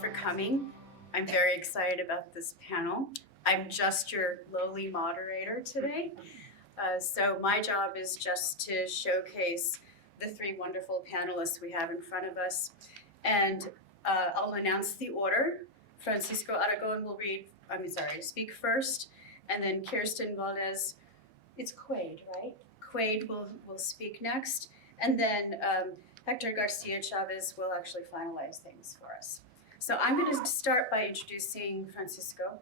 for coming. I'm very excited about this panel. I'm just your lowly moderator today. So my job is just to showcase the three wonderful panelists we have in front of us. And I'll announce the order. Francisco Aragón will speak first. And then Kirstin, Valdez, it's Quade, right? Quade will speak next. And then Héctor García Chavez will actually finalize things for us. So I'm going to start by introducing Francisco,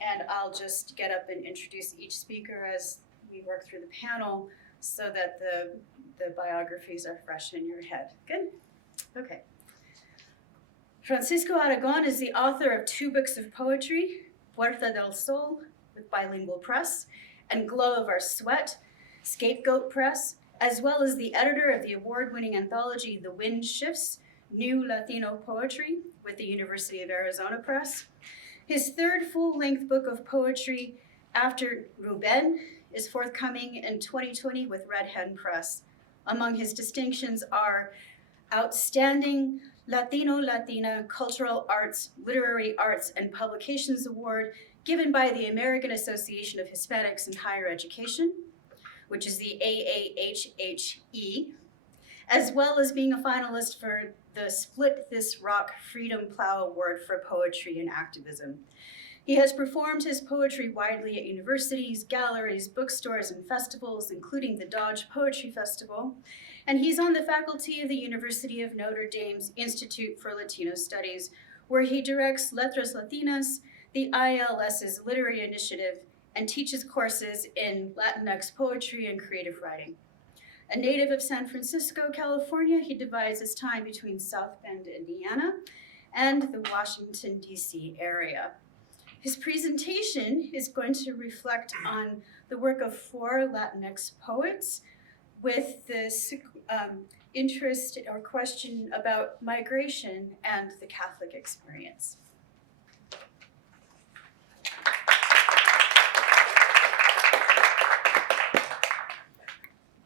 and I'll just get up and introduce each speaker as we work through the panel so that the biographies are fresh in your head. Good? Okay. Francisco Aragón is the author of 2 books of poetry, Puerta del Sol with Bilingual Press, and Glow of Our Sweat, Scapegoat Press, as well as the editor of the award-winning anthology The Wind Shifts, New Latino Poetry with the University of Arizona Press. His 3rd full-length book of poetry, After Ruben, is forthcoming in 2020 with Red Hen Press. Among his distinctions are Outstanding Latino-Latina Cultural Arts, Literary Arts, and Publications Award given by the American Association of Hispanics in Higher Education, which is the AAHHE, as well as being a finalist for the Split This Rock Freedom Plow Award for Poetry and Activism. He has performed his poetry widely at universities, galleries, bookstores, and festivals, including the Dodge Poetry Festival, and he's on the faculty of the University of Notre Dame's Institute for Latino Studies, where he directs Letras Latinas, the ILS's literary initiative, and teaches courses in Latinx poetry and creative writing. A native of San Francisco, California, he divides his time between South Bend, Indiana, and the Washington, D.C. area. His presentation is going to reflect on the work of 4 Latinx poets with this interest or question about migration and the Catholic experience.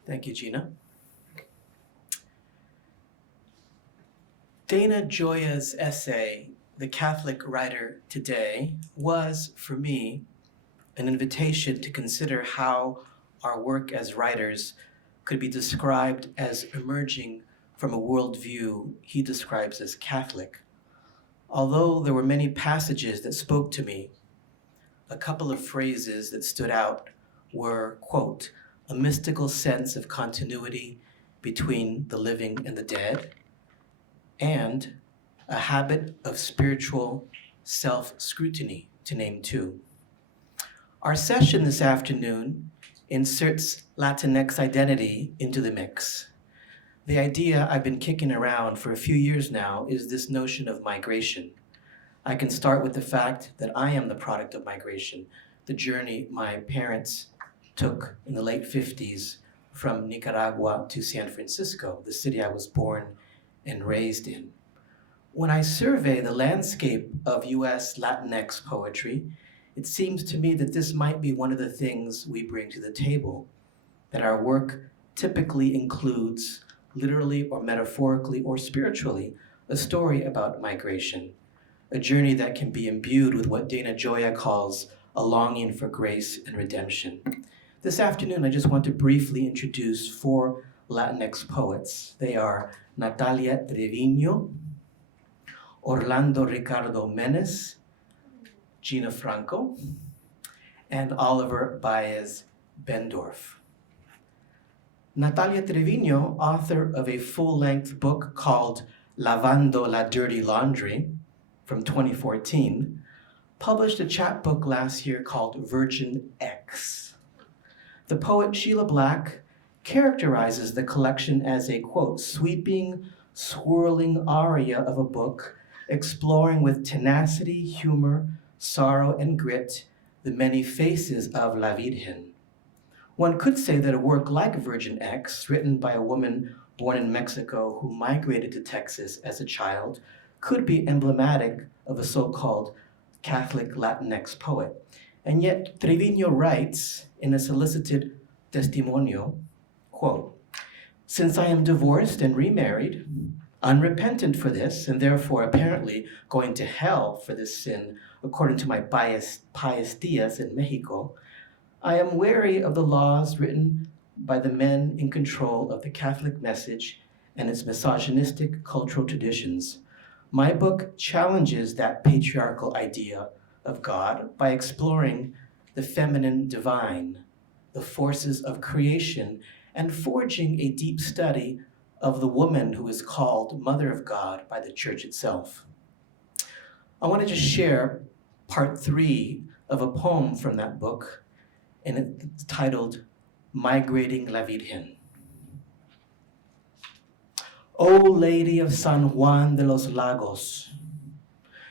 Thank you, Gina. Dana Gioia's essay, The Catholic Writer Today, was, for me, an invitation to consider how our work as writers could be described as emerging from a worldview he describes as Catholic. Although there were many passages that spoke to me, a couple of phrases that stood out were, quote, a mystical sense of continuity between the living and the dead, and a habit of spiritual self-scrutiny, to name 2. Our session this afternoon inserts Latinx identity into the mix. The idea I've been kicking around for a few years now is this notion of migration. I can start with the fact that I am the product of migration, the journey my parents took in the late 50s from Nicaragua to San Francisco, the city I was born and raised in. When I survey the landscape of US Latinx poetry, it seems to me that this might be one of the things we bring to the table, that our work typically includes, literally or metaphorically or spiritually, a story about migration, a journey that can be imbued with what Dana Gioia calls a longing for grace and redemption. This afternoon, I just want to briefly introduce 4 Latinx poets. They are Natalia Trevino, Orlando Ricardo Menes, Gina Franco, and Oliver Baez Bendorf. Natalia Trevino, author of a full-length book called Lavando la Dirty Laundry from 2014, published a chapbook last year called Virgin X. The poet Sheila Black characterizes the collection as a, quote, sweeping, swirling aria of a book exploring with tenacity, humor, sorrow, and grit the many faces of La Virgen. One could say that a work like Virgin X, written by a woman born in Mexico who migrated to Texas as a child, could be emblematic of a so-called Catholic Latinx poet. And yet Trevino writes in a solicited testimonio, quote, since I am divorced and remarried, Unrepentant for this, and therefore apparently going to hell for this sin, according to my pious tias in Mexico, I am wary of the laws written by the men in control of the Catholic message and its misogynistic cultural traditions. My book challenges that patriarchal idea of God by exploring the feminine divine, the forces of creation, and forging a deep study of the woman who is called Mother of God by the Church itself. I want to just share part 3 of a poem from that book, and it's titled Migrating la Virgen. O Lady of San Juan de los Lagos,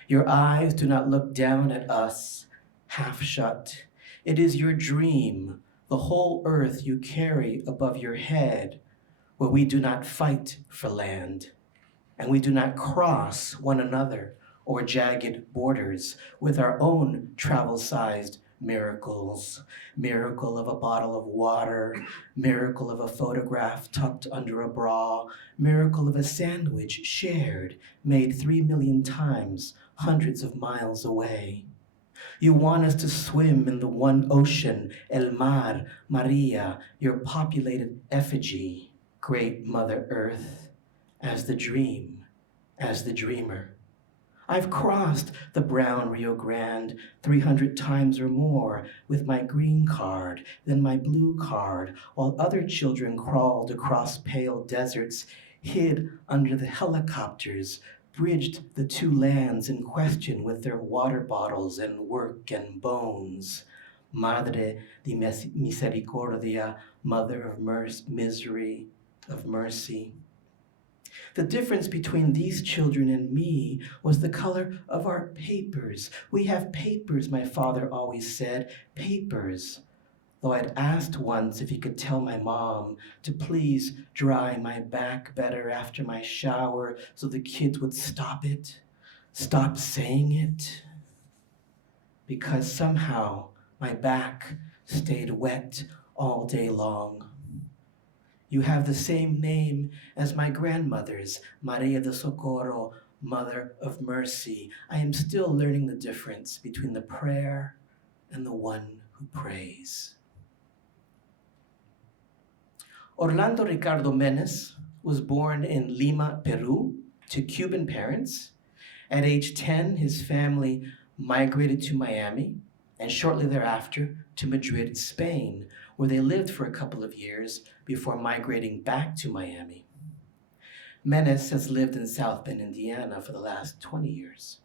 your eyes do not look down at us, half shut. It is your dream, the whole earth you carry above your head, where we do not fight for land, and we do not cross one another or jagged borders with our own travel-sized miracles. Miracle of a bottle of water, miracle of a photograph tucked under a bra, miracle of a sandwich shared, made 3 million times, hundreds of miles away. You want us to swim in the one ocean, El Mar, Maria, your populated effigy, great Mother Earth, as the dream, as the dreamer. I've crossed the brown Rio Grande 300 times or more with my green card, then my blue card, while other children crawled across pale deserts, hid under the helicopters, bridged the 2 lands in question with their water bottles and work and bones. Madre de Misericordia, Mother of Misery, of mercy. The difference between these children and me was the color of our papers. We have papers, my father always said, papers. Though I'd asked once if he could tell my mom to please dry my back better after my shower so the kids would stop saying it. Because somehow my back stayed wet all day long. You have the same name as my grandmother's, Maria de Socorro, Mother of Mercy. I am still learning the difference between the prayer and the one who prays. Orlando Ricardo Menes was born in Lima, Peru, to Cuban parents. At age 10, his family migrated to Miami, and shortly thereafter to Madrid, Spain, where they lived for a couple of years before migrating back to Miami. Menes has lived in South Bend, Indiana for the last 20 years.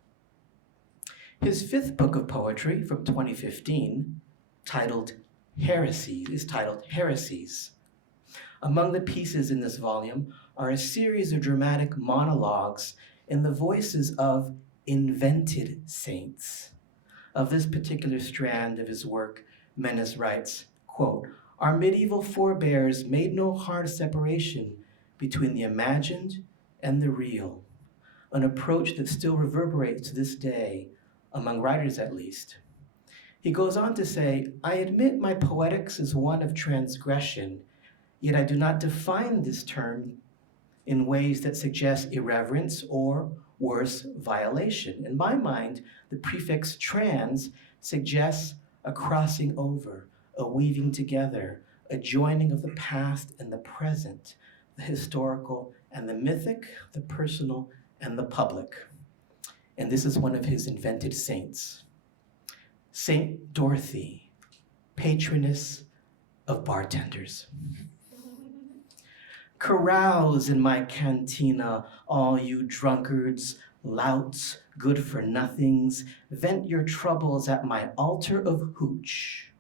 His 5th book of poetry from 2015, titled Heresies. Among the pieces in this volume are a series of dramatic monologues in the voices of invented saints. Of this particular strand of his work, Menes writes, quote, our medieval forebears made no hard separation between the imagined and the real, an approach that still reverberates to this day, among writers at least. He goes on to say, I admit my poetics is one of transgression, yet I do not define this term in ways that suggest irreverence or, worse, violation. In my mind, the prefix trans suggests a crossing over, a weaving together, a joining of the past and the present, the historical and the mythic, the personal and the public. And this is one of his invented saints. Saint Dorothy, patroness of bartenders. Carouse in my cantina, all you drunkards, louts, good-for-nothings, vent your troubles at my altar of hooch.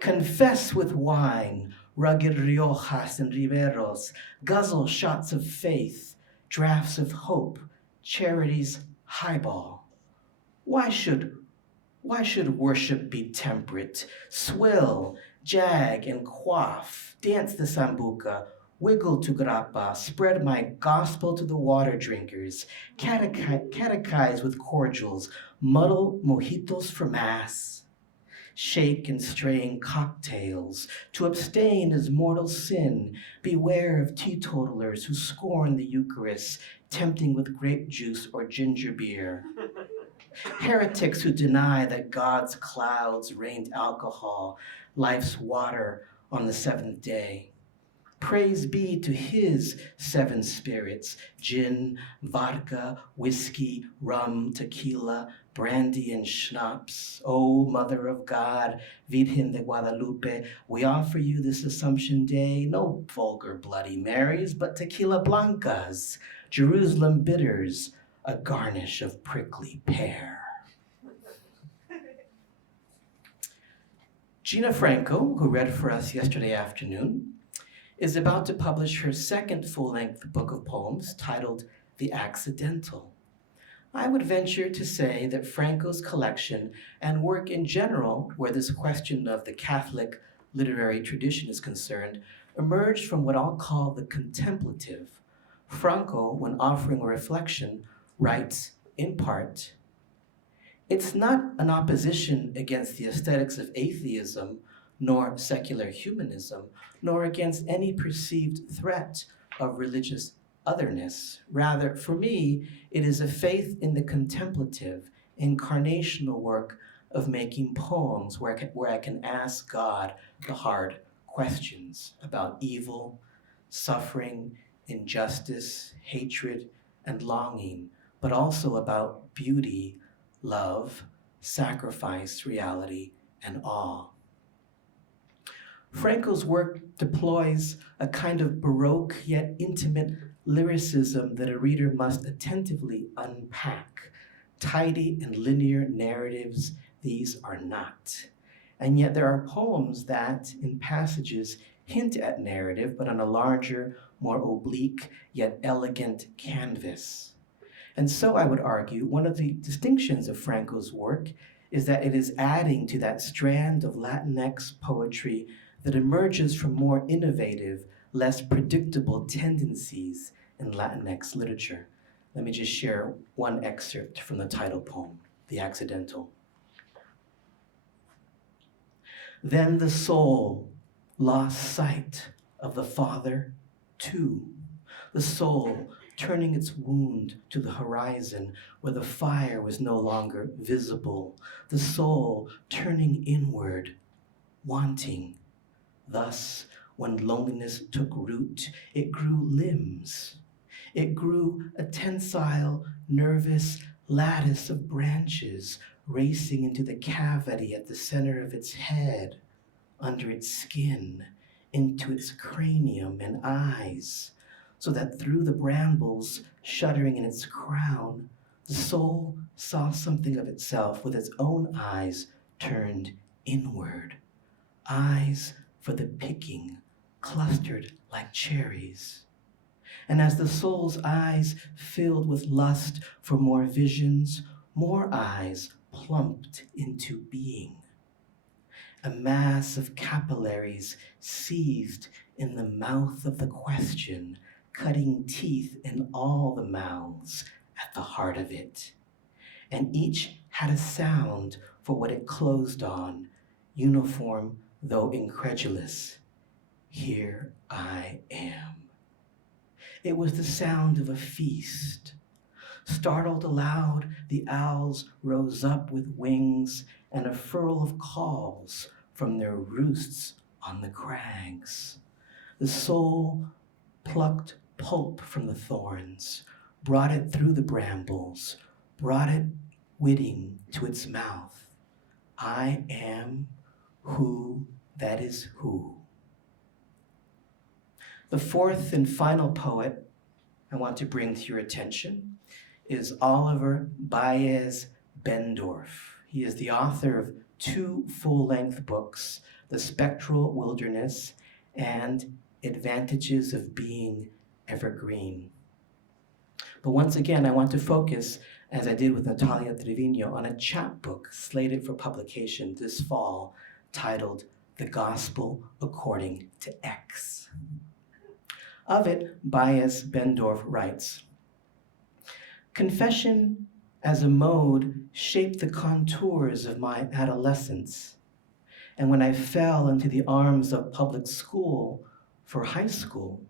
Confess with wine, rugged Riojas and Riberos, guzzle shots of faith, draughts of hope, charity's highball. Why should worship be temperate? Swill, jag, and quaff, dance the sambuca, wiggle to grappa, spread my gospel to the water drinkers, catechize with cordials, muddle mojitos for mass. shake and straying cocktails. To abstain is mortal sin. Beware of teetotalers who scorn the Eucharist, tempting with grape juice or ginger beer. Heretics who deny that God's clouds rained alcohol, life's water, on the seventh day. Praise be to his seven spirits, gin, vodka, whiskey, rum, tequila, brandy, and schnapps. O Mother of God, Virgen de Guadalupe, we offer you this Assumption Day no vulgar Bloody Marys, but tequila blancas, Jerusalem bitters, a garnish of prickly pear. Gina Franco, who read for us yesterday afternoon, is about to publish her second full-length book of poems titled The Accidental. I would venture to say that Franco's collection and work in general, where this question of the Catholic literary tradition is concerned, emerged from what I'll call the contemplative. Franco, when offering a reflection, writes, in part, "It's not an opposition against the aesthetics of atheism, nor secular humanism, nor against any perceived threat of religious otherness. Rather, for me, it is a faith in the contemplative, incarnational work of making poems where I can ask God the hard questions about evil, suffering, injustice, hatred, and longing, but also about beauty, love, sacrifice, reality, and awe." Franco's work deploys a kind of Baroque yet intimate lyricism that a reader must attentively unpack. Tidy and linear narratives, these are not. And yet there are poems that, in passages, hint at narrative, but on a larger, more oblique, yet elegant canvas. And so I would argue one of the distinctions of Franco's work is that it is adding to that strand of Latinx poetry that emerges from more innovative, less predictable tendencies in Latinx literature. Let me just share one excerpt from the title poem, The Accidental. Then the soul lost sight of the Father too. The soul turning its wound to the horizon where the fire was no longer visible. The soul turning inward, wanting. Thus, when loneliness took root, it grew limbs. It grew a tensile, nervous lattice of branches racing into the cavity at the center of its head, under its skin, into its cranium and eyes, so that through the brambles shuddering in its crown, the soul saw something of itself with its own eyes turned inward, eyes for the picking, clustered like cherries. And as the soul's eyes filled with lust for more visions, more eyes plumped into being. A mass of capillaries seized in the mouth of the question, cutting teeth in all the mouths at the heart of it. And each had a sound for what it closed on, uniform though incredulous. Here I am. It was the sound of a feast. Startled aloud, the owls rose up with wings and a furl of calls from their roosts on the crags. The soul plucked pulp from the thorns, brought it through the brambles, brought it witting to its mouth. I am who that is who. The fourth and final poet I want to bring to your attention is Oliver Baez Bendorf. He is the author of two full-length books, The Spectral Wilderness and Advantages of Being Evergreen. But once again, I want to focus, as I did with Natalia Trevino, on a chapbook slated for publication this fall titled The Gospel According to X. Of it, Baez Bendorf writes, "Confession as a mode shaped the contours of my adolescence. And when I fell into the arms of public school for high school,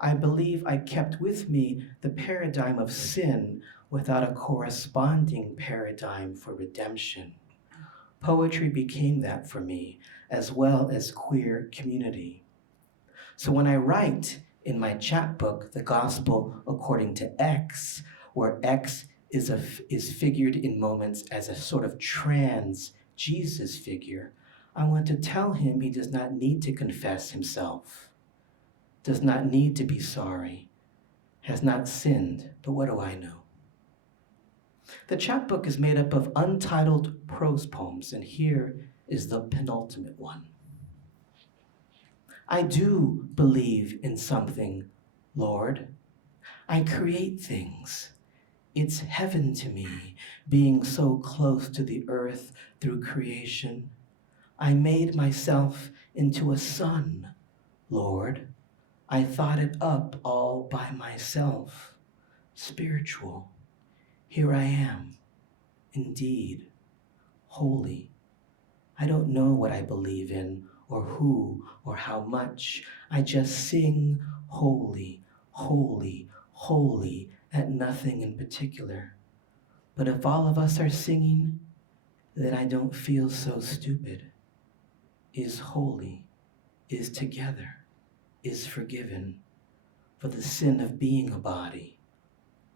I believe I kept with me the paradigm of sin without a corresponding paradigm for redemption. Poetry became that for me, as well as queer community. So when I write in my chapbook, The Gospel According to X, where X is figured in moments as a sort of trans Jesus figure, I want to tell him he does not need to confess himself, does not need to be sorry, has not sinned, but what do I know? The chapbook is made up of untitled prose poems, and here is the penultimate one. I do believe in something, Lord. I create things. It's heaven to me, being so close to the earth through creation. I made myself into a sun, Lord. I thought it up all by myself. Spiritual. Here I am, indeed, holy. I don't know what I believe in, or who, or how much. I just sing holy, holy, holy, at nothing in particular. But if all of us are singing, then I don't feel so stupid. Is holy, is together, is forgiven, for the sin of being a body.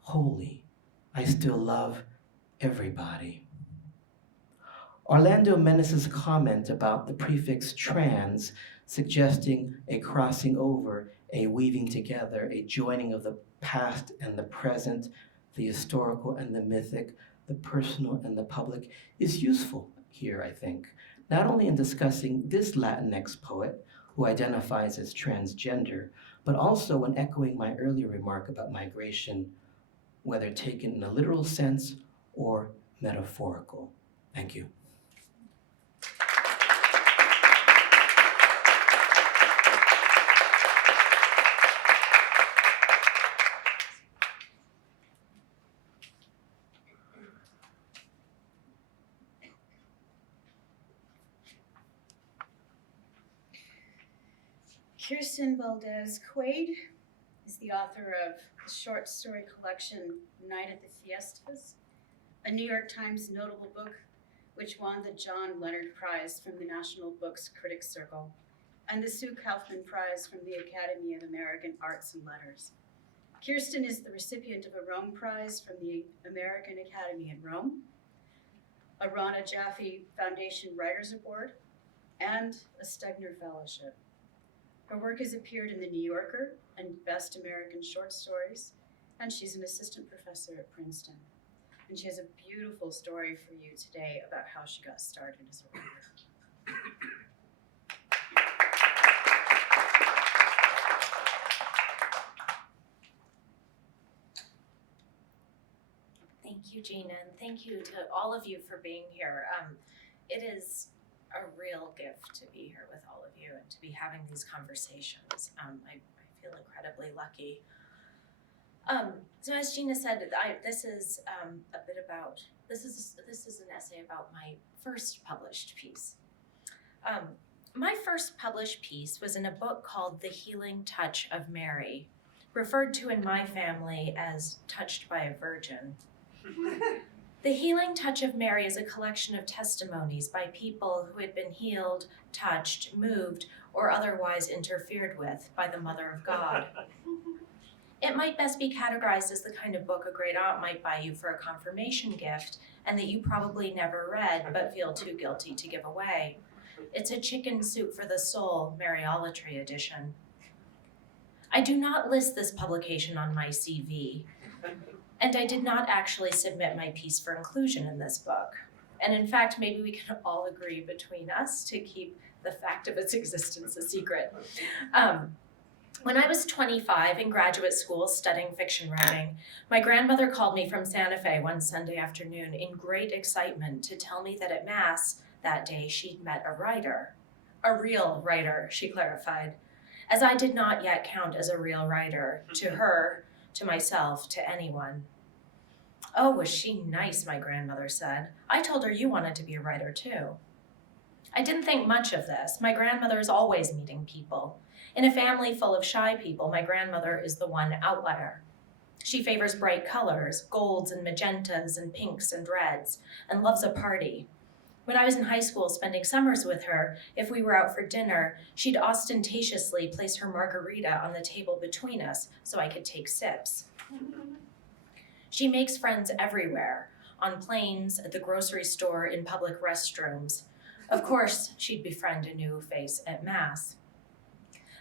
Holy, I still love everybody. Orlando Menace's comment about the prefix trans suggesting a crossing over, a weaving together, a joining of the past and the present, the historical and the mythic, the personal and the public, is useful here, I think, not only in discussing this Latinx poet who identifies as transgender, but also when echoing my earlier remark about migration, whether taken in a literal sense or metaphorical. Thank you. Kirstin Valdez Quade is the author of the short story collection Night at the Fiestas, a New York Times notable book which won the John Leonard Prize from the National Books Critics Circle and the Sue Kaufman Prize from the Academy of American Arts and Letters. Kirstin is the recipient of a Rome Prize from the American Academy in Rome, a Rana Jaffe Foundation Writers Award, and a Stegner Fellowship. Her work has appeared in The New Yorker and Best American Short Stories, and she's an assistant professor at Princeton. And she has a beautiful story for you today about how she got started as a writer. Thank you, Gina, and thank you to all of you for being here. It is a real gift to be here with all of you and to be having these conversations. I feel incredibly lucky. So as Gina said, this is this is an essay about my first published piece. My first published piece was in a book called The Healing Touch of Mary, referred to in my family as Touched by a Virgin. The Healing Touch of Mary is a collection of testimonies by people who had been healed, touched, moved, or otherwise interfered with by the Mother of God. It might best be categorized as the kind of book a great aunt might buy you for a confirmation gift and that you probably never read but feel too guilty to give away. It's a chicken soup for the soul, Mariolatry edition. I do not list this publication on my CV. And I did not actually submit my piece for inclusion in this book. And in fact, maybe we can all agree between us to keep the fact of its existence a secret. When I was 25 in graduate school studying fiction writing, my grandmother called me from Santa Fe one Sunday afternoon in great excitement to tell me that at Mass that day she'd met a writer. A real writer, she clarified, as I did not yet count as a real writer, to her, to myself, to anyone. Oh, was she nice, my grandmother said. I told her you wanted to be a writer too. I didn't think much of this. My grandmother is always meeting people. In a family full of shy people, my grandmother is the one outlier. She favors bright colors, golds and magentas and pinks and reds, and loves a party. When I was in high school spending summers with her, if we were out for dinner, she'd ostentatiously place her margarita on the table between us so I could take sips. She makes friends everywhere, on planes, at the grocery store, in public restrooms. Of course, she'd befriend a new face at Mass.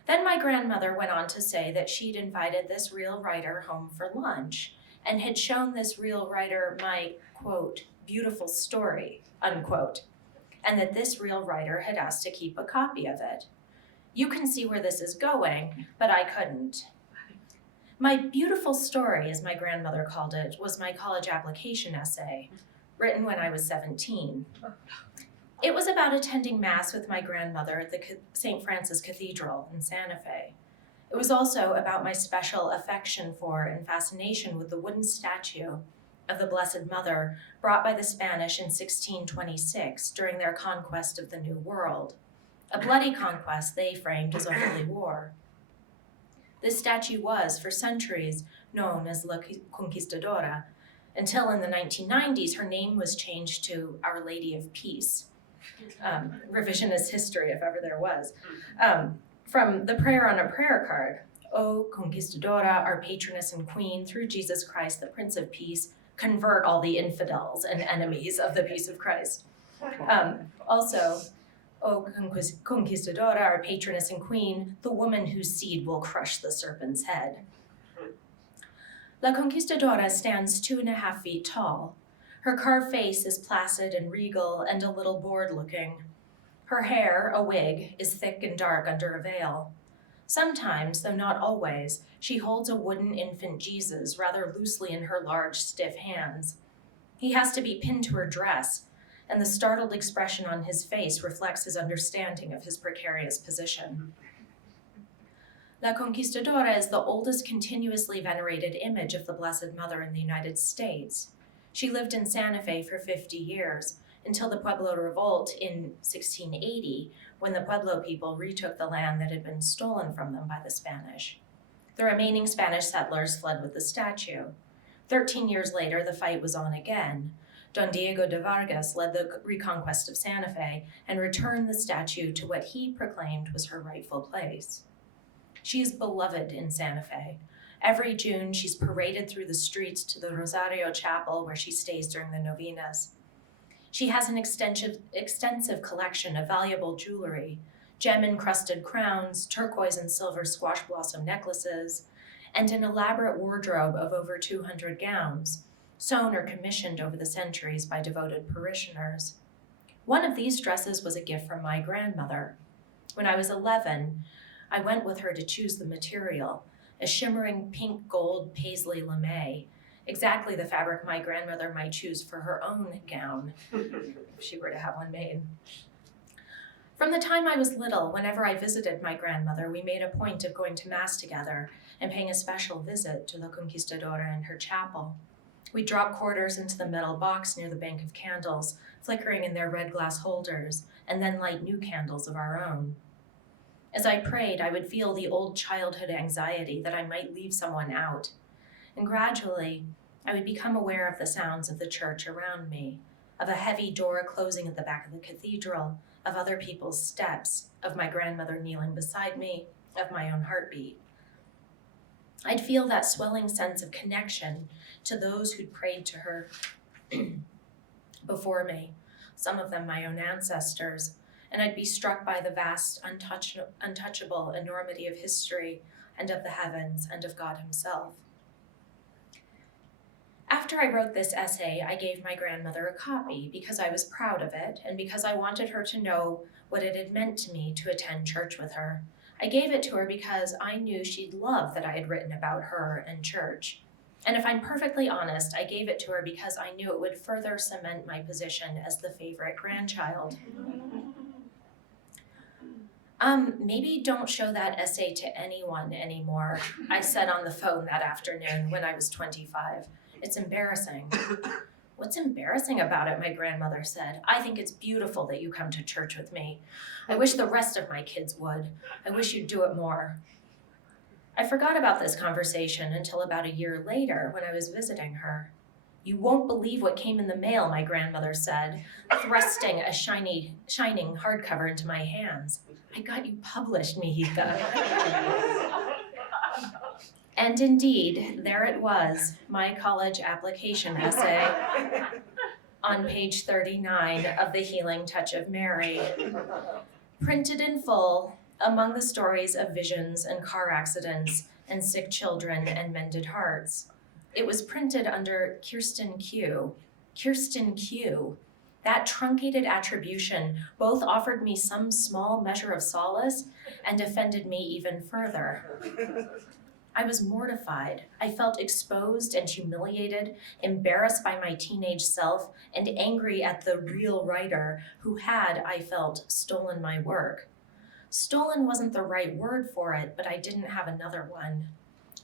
Then my grandmother went on to say that she'd invited this real writer home for lunch and had shown this real writer my, quote, beautiful story, unquote, and that this real writer had asked to keep a copy of it. You can see where this is going, but I couldn't. My beautiful story, as my grandmother called it, was my college application essay, written when I was 17. It was about attending Mass with my grandmother at the St. Francis Cathedral in Santa Fe. It was also about my special affection for and fascination with the wooden statue of the Blessed Mother brought by the Spanish in 1626 during their conquest of the New World, a bloody conquest they framed as a holy war. This statue was, for centuries, known as La Conquistadora, until in the 1990s her name was changed to Our Lady of Peace. Revisionist history, if ever there was. From the prayer on a prayer card, O Conquistadora, our patroness and queen, through Jesus Christ, the Prince of Peace, convert all the infidels and enemies of the peace of Christ. Also, O Conquistadora, our patroness and queen, the woman whose seed will crush the serpent's head. La Conquistadora stands 2.5 feet tall. Her carved face is placid and regal and a little bored-looking. Her hair, a wig, is thick and dark under a veil. Sometimes, though not always, she holds a wooden infant Jesus rather loosely in her large, stiff hands. He has to be pinned to her dress, and the startled expression on his face reflects his understanding of his precarious position. La Conquistadora is the oldest continuously venerated image of the Blessed Mother in the United States. She lived in Santa Fe for 50 years, until the Pueblo Revolt in 1680, when the Pueblo people retook the land that had been stolen from them by the Spanish. The remaining Spanish settlers fled with the statue. 13 years later, the fight was on again. Don Diego de Vargas led the reconquest of Santa Fe and returned the statue to what he proclaimed was her rightful place. She is beloved in Santa Fe. Every June, she's paraded through the streets to the Rosario Chapel where she stays during the novenas. She has an extensive collection of valuable jewelry, gem-encrusted crowns, turquoise and silver squash blossom necklaces, and an elaborate wardrobe of over 200 gowns, sewn or commissioned over the centuries by devoted parishioners. One of these dresses was a gift from my grandmother. When I was 11, I went with her to choose the material, a shimmering pink gold paisley lame, exactly the fabric my grandmother might choose for her own gown, if she were to have one made. From the time I was little, whenever I visited my grandmother, we made a point of going to Mass together and paying a special visit to La Conquistadora and her chapel. We'd drop quarters into the metal box near the bank of candles, flickering in their red glass holders, and then light new candles of our own. As I prayed, I would feel the old childhood anxiety that I might leave someone out. And gradually, I would become aware of the sounds of the church around me, of a heavy door closing at the back of the cathedral, of other people's steps, of my grandmother kneeling beside me, of my own heartbeat. I'd feel that swelling sense of connection to those who'd prayed to her before me, some of them my own ancestors, and I'd be struck by the vast, untouchable enormity of history and of the heavens and of God himself. After I wrote this essay, I gave my grandmother a copy because I was proud of it and because I wanted her to know what it had meant to me to attend church with her. I gave it to her because I knew she'd love that I had written about her and church. And if I'm perfectly honest, I gave it to her because I knew it would further cement my position as the favorite grandchild. Maybe don't show that essay to anyone anymore, I said on the phone that afternoon when I was 25. It's embarrassing. "What's embarrassing about it?" my grandmother said. "I think it's beautiful that you come to church with me. I wish the rest of my kids would. I wish you'd do it more." I forgot about this conversation until about a year later when I was visiting her. "You won't believe what came in the mail," my grandmother said, thrusting a shining hardcover into my hands. "I got you published, mijita." And indeed, there it was, my college application essay on page 39 of The Healing Touch of Mary. Printed in full, among the stories of visions and car accidents and sick children and mended hearts. It was printed under Kirstin Q. Kirstin Q. That truncated attribution both offered me some small measure of solace and offended me even further. I was mortified. I felt exposed and humiliated, embarrassed by my teenage self, and angry at the real writer who had, I felt, stolen my work. Stolen wasn't the right word for it, but I didn't have another one.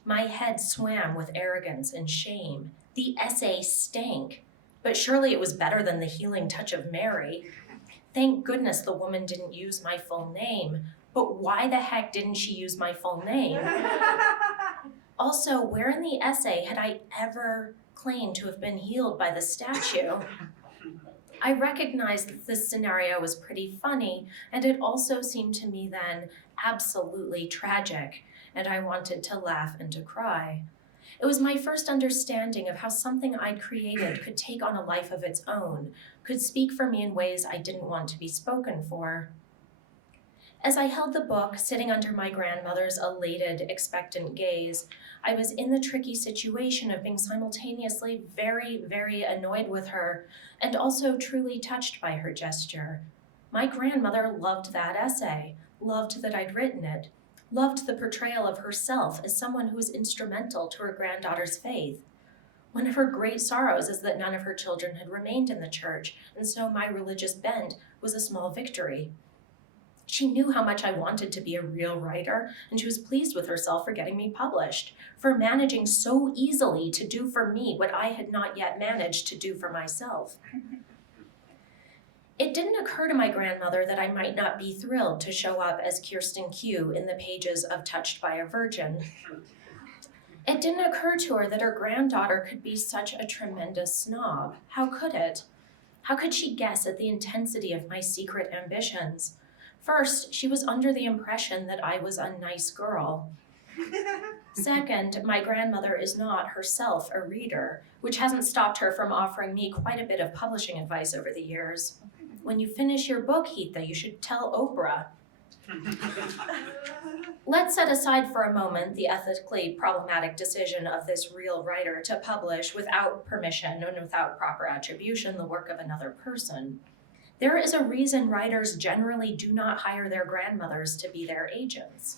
My head swam with arrogance and shame. The essay stank, but surely it was better than The Healing Touch of Mary. Thank goodness the woman didn't use my full name, but why the heck didn't she use my full name? Also, where in the essay had I ever claimed to have been healed by the statue? I recognized that this scenario was pretty funny, and it also seemed to me then absolutely tragic, and I wanted to laugh and to cry. It was my first understanding of how something I'd created could take on a life of its own, could speak for me in ways I didn't want to be spoken for. As I held the book, sitting under my grandmother's elated, expectant gaze, I was in the tricky situation of being simultaneously very, very annoyed with her and also truly touched by her gesture. My grandmother loved that essay, loved that I'd written it, loved the portrayal of herself as someone who was instrumental to her granddaughter's faith. One of her great sorrows is that none of her children had remained in the church, and so my religious bent was a small victory. She knew how much I wanted to be a real writer, and she was pleased with herself for getting me published, for managing so easily to do for me what I had not yet managed to do for myself. It didn't occur to my grandmother that I might not be thrilled to show up as Kirstin Q in the pages of Touched by a Virgin. It didn't occur to her that her granddaughter could be such a tremendous snob. How could it? How could she guess at the intensity of my secret ambitions? First, she was under the impression that I was a nice girl. Second, my grandmother is not herself a reader, which hasn't stopped her from offering me quite a bit of publishing advice over the years. When you finish your book, Heatha, you should tell Oprah. Let's set aside for a moment the ethically problematic decision of this real writer to publish without permission and without proper attribution the work of another person. There is a reason writers generally do not hire their grandmothers to be their agents.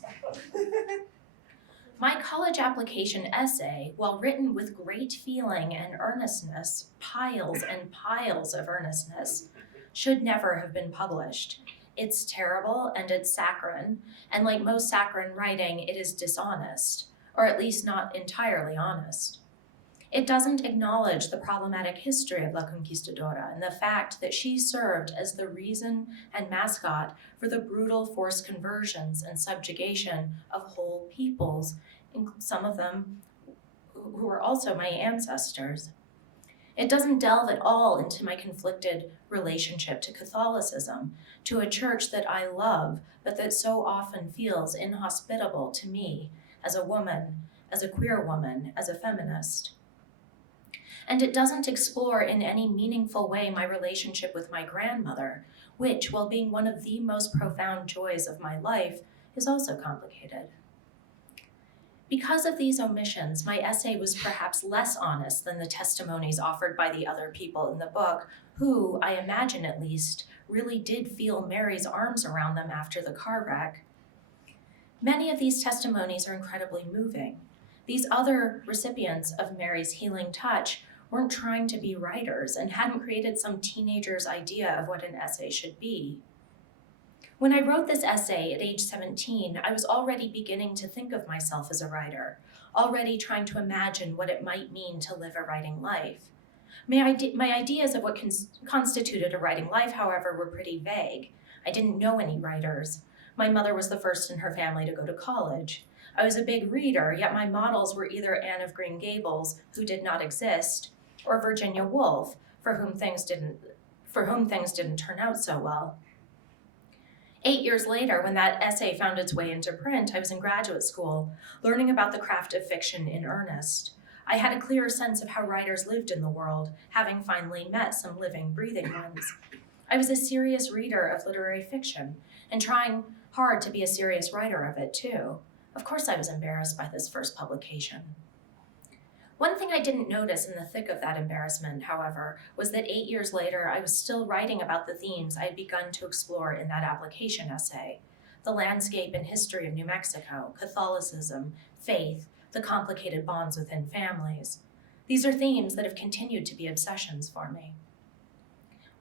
My college application essay, while written with great feeling and earnestness, piles and piles of earnestness, should never have been published. It's terrible and it's saccharine, and like most saccharine writing, it is dishonest, or at least not entirely honest. It doesn't acknowledge the problematic history of La Conquistadora and the fact that she served as the reason and mascot for the brutal forced conversions and subjugation of whole peoples, some of them who were also my ancestors. It doesn't delve at all into my conflicted relationship to Catholicism, to a church that I love, but that so often feels inhospitable to me as a woman, as a queer woman, as a feminist. And it doesn't explore in any meaningful way my relationship with my grandmother, which, while being one of the most profound joys of my life, is also complicated. Because of these omissions, my essay was perhaps less honest than the testimonies offered by the other people in the book, who, I imagine at least, really did feel Mary's arms around them after the car wreck. Many of these testimonies are incredibly moving. These other recipients of Mary's healing touch weren't trying to be writers and hadn't created some teenager's idea of what an essay should be. When I wrote this essay at age 17, I was already beginning to think of myself as a writer, already trying to imagine what it might mean to live a writing life. My ideas of what constituted a writing life, however, were pretty vague. I didn't know any writers. My mother was the first in her family to go to college. I was a big reader, yet my models were either Anne of Green Gables, who did not exist, or Virginia Woolf, for whom things didn't turn out so well. 8 years later, when that essay found its way into print, I was in graduate school, learning about the craft of fiction in earnest. I had a clearer sense of how writers lived in the world, having finally met some living, breathing ones. I was a serious reader of literary fiction, and trying hard to be a serious writer of it too. Of course I was embarrassed by this first publication. One thing I didn't notice in the thick of that embarrassment, however, was that 8 years later, I was still writing about the themes I had begun to explore in that application essay: the landscape and history of New Mexico, Catholicism, faith, the complicated bonds within families. These are themes that have continued to be obsessions for me.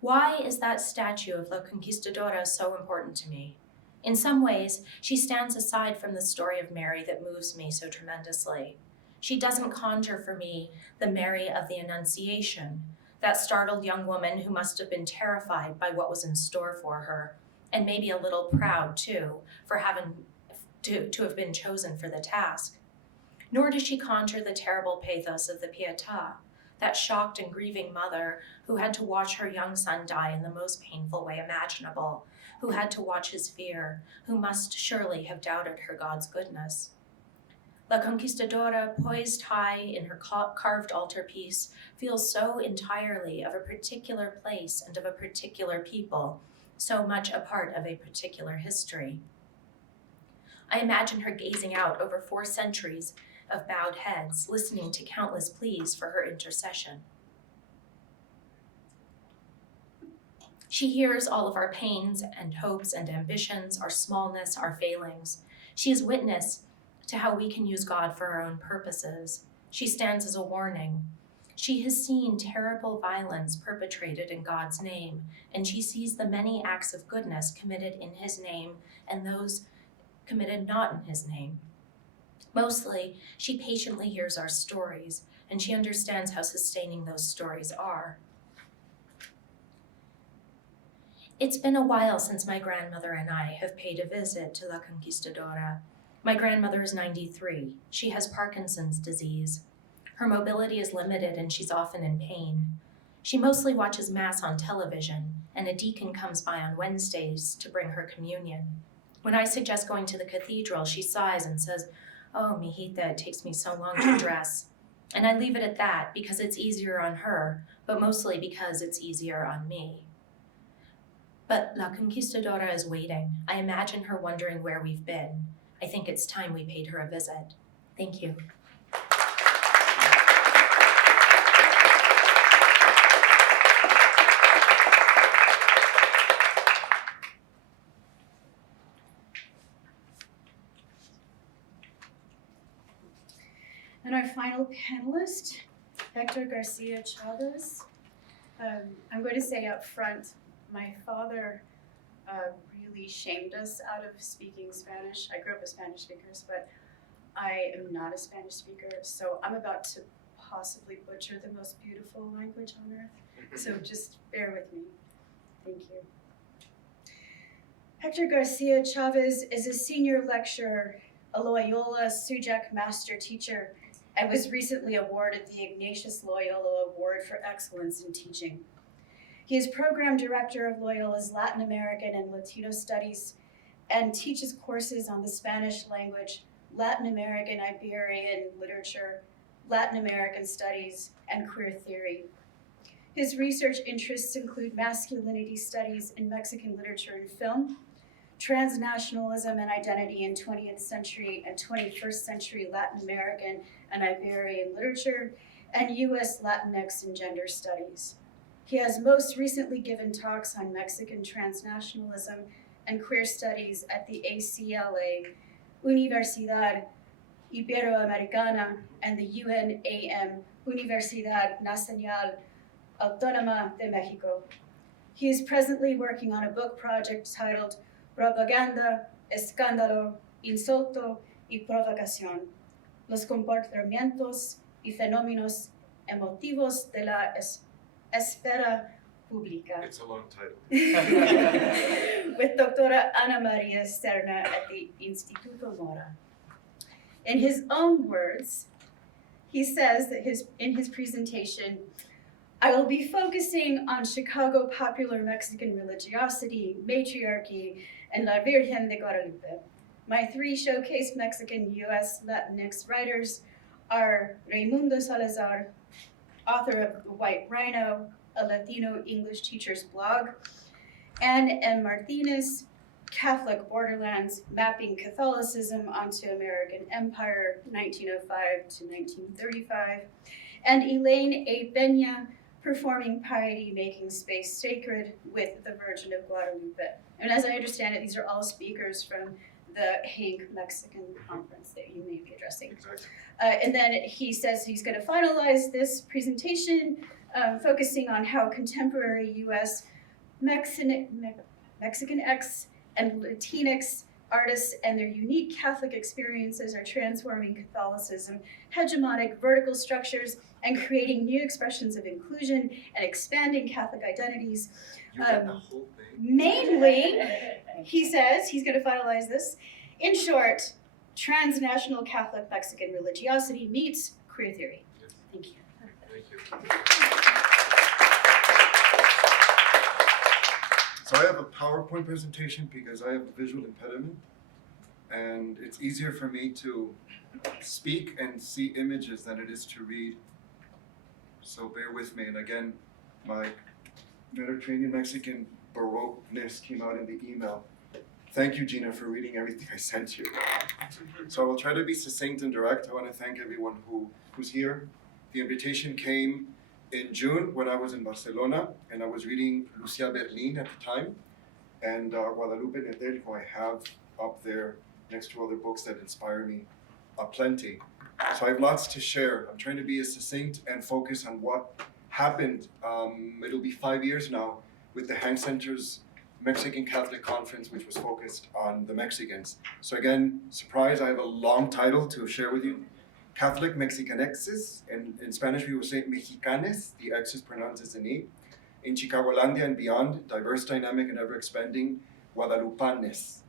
Why is that statue of La Conquistadora so important to me? In some ways, she stands aside from the story of Mary that moves me so tremendously. She doesn't conjure for me the Mary of the Annunciation, that startled young woman who must have been terrified by what was in store for her, and maybe a little proud, too, for having to have been chosen for the task. Nor does she conjure the terrible pathos of the Pietà, that shocked and grieving mother who had to watch her young son die in the most painful way imaginable, who had to watch his fear, who must surely have doubted her God's goodness. La Conquistadora, poised high in her carved altarpiece, feels so entirely of a particular place and of a particular people, so much a part of a particular history. I imagine her gazing out over 4 centuries of bowed heads, listening to countless pleas for her intercession. She hears all of our pains and hopes and ambitions, our smallness, our failings. She is witness to how we can use God for our own purposes. She stands as a warning. She has seen terrible violence perpetrated in God's name, and she sees the many acts of goodness committed in his name and those committed not in his name. Mostly, she patiently hears our stories, and she understands how sustaining those stories are. It's been a while since my grandmother and I have paid a visit to La Conquistadora. My grandmother is 93. She has Parkinson's disease. Her mobility is limited and she's often in pain. She mostly watches Mass on television, and a deacon comes by on Wednesdays to bring her communion. When I suggest going to the cathedral, she sighs and says, "Oh, mijita, it takes me so long to dress." And I leave it at that because it's easier on her, but mostly because it's easier on me. But La Conquistadora is waiting. I imagine her wondering where we've been. I think it's time we paid her a visit. Thank you. And our final panelist, Héctor García Chavez. I'm going to say up front, my father really shamed us out of speaking Spanish. I grew up with Spanish speakers, but I am not a Spanish speaker, so I'm about to possibly butcher the most beautiful language on earth. So just bear with me. Thank you. Héctor García Chavez is a senior lecturer, a Loyola Sujak master teacher, and was recently awarded the Ignatius Loyola Award for Excellence in Teaching. He is program director of Loyola's Latin American and Latino Studies and teaches courses on the Spanish language, Latin American Iberian literature, Latin American studies, and queer theory. His research interests include masculinity studies in Mexican literature and film, transnationalism and identity in 20th century and 21st century Latin American and Iberian literature, and US Latinx and gender studies. He has most recently given talks on Mexican transnationalism and queer studies at the ACLA, Universidad Iberoamericana, and the UNAM, Universidad Nacional Autónoma de Mexico. He is presently working on a book project titled Propaganda, Escándalo, Insulto y Provocación, los comportamientos y fenómenos en motivos de la esfera pública. It's a long title. With Doctora Ana Maria Serna at the Instituto Mora. In his own words, he says that in his presentation, I will be focusing on Chicago popular Mexican religiosity, matriarchy, and La Virgen de Guadalupe. My 3 showcase Mexican U.S. Latinx writers are Raimundo Salazar, author of The White Rhino, a Latino English teacher's blog, Anne M. Martinez, Catholic Borderlands, Mapping Catholicism onto American Empire, 1905 to 1935, and Elaine A. Benya, Performing Piety, Making Space Sacred with the Virgin of Guadalupe. And as I understand it, these are all speakers from the Hank Mexican Conference that you may be addressing. Exactly. And then he says he's going to finalize this presentation, focusing on how contemporary U.S. Mexican X and Latinx artists and their unique Catholic experiences are transforming Catholicism, hegemonic vertical structures, and creating new expressions of inclusion and expanding Catholic identities. You read the whole thing? Mainly, he says, he's going to finalize this. In short, transnational Catholic Mexican religiosity meets queer theory. Yes. Thank you. Thank you. So I have a PowerPoint presentation because I have a visual impediment, and it's easier for me to speak and see images than it is to read. So bear with me. And again, my Mediterranean Mexican Baroqueness came out in the email. Thank you, Gina, for reading everything I sent you. So I will try to be succinct and direct. I want to thank everyone who's here. The invitation came in June when I was in Barcelona, and I was reading Lucia Berlin at the time, and Guadalupe Nedel, who I have up there next to other books that inspire me plenty. So I have lots to share. I'm trying to be as succinct and focus on what happened. It'll be 5 years now with the Hank Center's Mexican Catholic Conference, which was focused on the Mexicans. So again, surprise, I have a long title to share with you. Catholic Mexicanexes, and in Spanish we would say Mexicanes, the X is pronounced as an E. In Chicagolandia and beyond, diverse, dynamic, and ever-expanding Guadalupanes.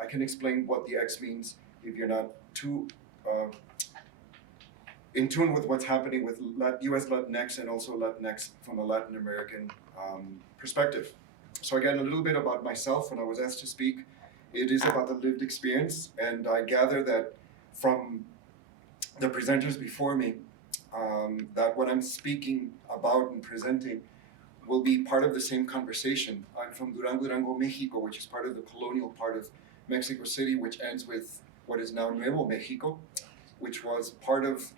I can explain what the X means if you're not too in tune with what's happening with US Latinx and also Latinx from a Latin American perspective. So again, a little bit about myself when I was asked to speak. It is about the lived experience, and I gather that from the presenters before me, that what I'm speaking about and presenting will be part of the same conversation. I'm from Durango, Mexico, which is part of the colonial part of Mexico City, which ends with what is now Nuevo Mexico, which was part of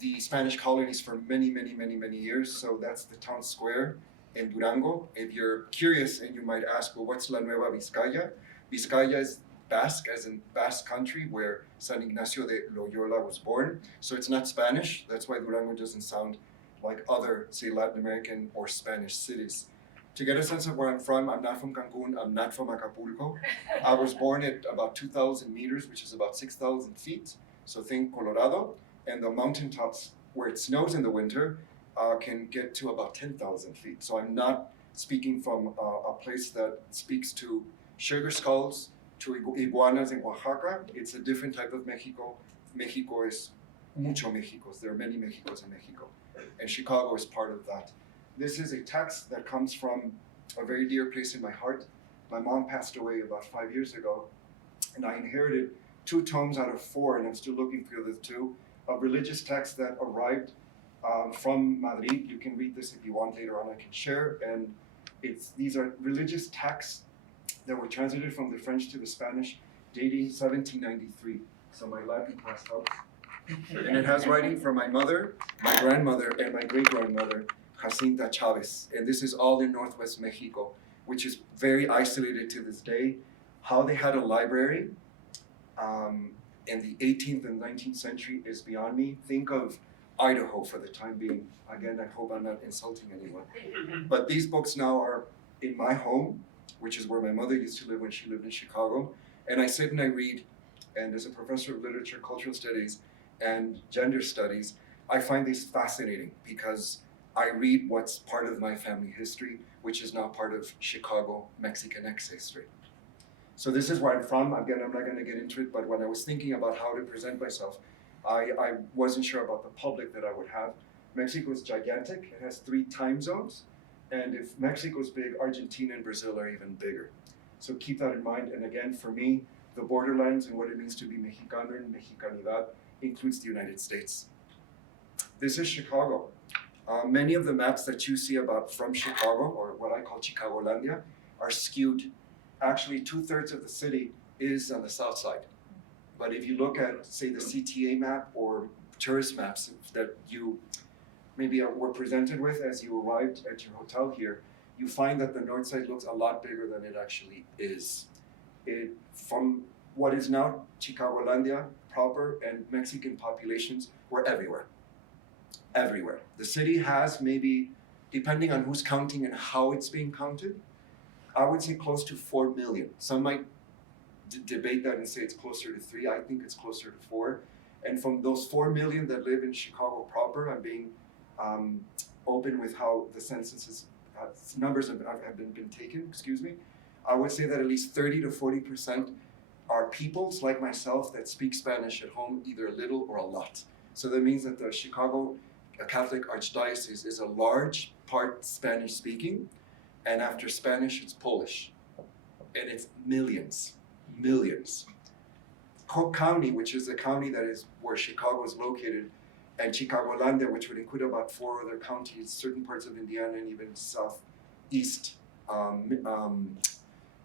the Spanish colonies for many, many, many, many years. So that's the town square in Durango. If you're curious and you might ask, well, what's La Nueva Vizcaya? Vizcaya is Basque, as in Basque country, where San Ignacio de Loyola was born. So it's not Spanish. That's why Durango doesn't sound like other, say, Latin American or Spanish cities. To get a sense of where I'm from, I'm not from Cancun, I'm not from Acapulco. I was born at about 2,000 meters, which is about 6,000 feet. So think Colorado, and the mountaintops where it snows in the winter can get to about 10,000 feet. So I'm not speaking from a place that speaks to sugar skulls, to iguanas in Oaxaca. It's a different type of Mexico. Mexico is mucho Mexicos. There are many Mexicos in Mexico. And Chicago is part of that. This is a text that comes from a very dear place in my heart. My mom passed away about 5 years ago, and I inherited 2 tomes out of 4, and I'm still looking for the 2, of religious texts that arrived from Madrid. You can read this if you want later on, I can share. And these are religious texts that were translated from the French to the Spanish, dating 1793. So my Latin class helps. And it has writing from my mother, my grandmother, and my great-grandmother, Jacinta Chavez. And this is all in Northwest Mexico, which is very isolated to this day. How they had a library in the 18th and 19th century is beyond me. Think of Idaho for the time being. Again, I hope I'm not insulting anyone. But these books now are in my home, which is where my mother used to live when she lived in Chicago. And I sit and I read. And as a professor of literature, cultural studies, and gender studies, I find this fascinating because I read what's part of my family history, which is now part of Chicago Mexicanx history. So this is where I'm from. Again, I'm not going to get into it, but when I was thinking about how to present myself, I wasn't sure about the public that I would have. Mexico is gigantic. It has 3 time zones. And if Mexico's big, Argentina and Brazil are even bigger. So keep that in mind. And again, for me, the borderlands and what it means to be Mexicano and Mexicanidad includes the United States. This is Chicago. Many of the maps that you see about from Chicago, or what I call Chicagolandia, are skewed. Actually, 2/3 of the city is on the south side. But if you look at, say, the CTA map or tourist maps that you maybe were presented with as you arrived at your hotel here, you find that the north side looks a lot bigger than it actually is. From what is now Chicagolandia proper and Mexican populations, we're everywhere. Everywhere. The city has maybe, depending on who's counting and how it's being counted, I would say close to 4 million. Some might debate that and say it's closer to 3. I think it's closer to 4. And from those 4 million that live in Chicago proper, I'm being open with how the census numbers have been taken, excuse me. I would say that at least 30 to 40% are peoples like myself that speak Spanish at home, either a little or a lot. So that means that the Chicago Catholic Archdiocese is a large part Spanish speaking, and after Spanish, it's Polish. And it's millions. Cook County, which is the county that is where Chicago is located, and Chicagolandia, which would include about 4 other counties, certain parts of Indiana and even southeast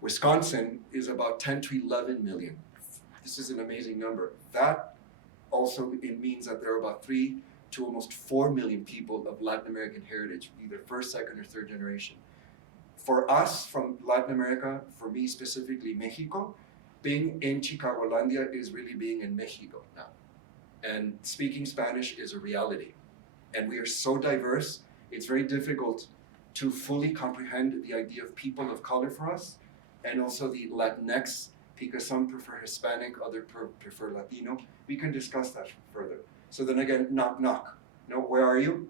Wisconsin, is about 10 to 11 million. This is an amazing number. That also, it means that there are about 3 to almost 4 million people of Latin American heritage, either first, second, or third generation. For us from Latin America, for me specifically Mexico, being in Chicagolandia is really being in Mexico now. And speaking Spanish is a reality. And we are so diverse, it's very difficult to fully comprehend the idea of people of color for us, and also the Latinx, because some prefer Hispanic, others prefer Latino. We can discuss that further. So then again, knock, knock. No, where are you?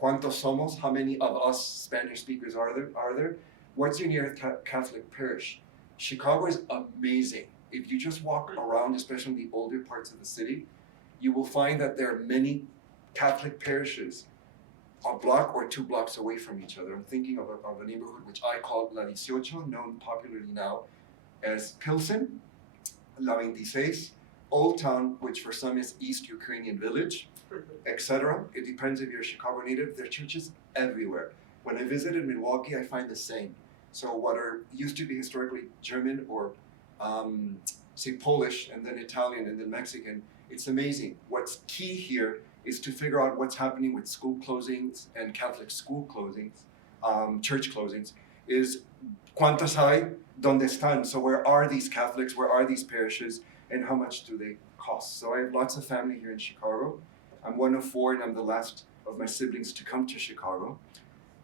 ¿Cuántos somos? How many of us Spanish speakers are there? What's your nearest Catholic parish? Chicago is amazing. If you just walk around, especially in the older parts of the city, you will find that there are many Catholic parishes a block or 2 blocks away from each other. I'm thinking of a neighborhood which I call La 18, known popularly now as Pilsen, La 26, Old Town, which for some is East Ukrainian Village, etc. It depends if you're a Chicago native. There are churches everywhere. When I visited Milwaukee, I find the same. So what are used to be historically German or say Polish and then Italian and then Mexican, it's amazing. What's key here is to figure out what's happening with school closings and Catholic school closings, church closings, is ¿cuántas hay? ¿Dónde están? So where are these Catholics? Where are these parishes? And how much do they cost? So I have lots of family here in Chicago. I'm one of 4 and I'm the last of my siblings to come to Chicago.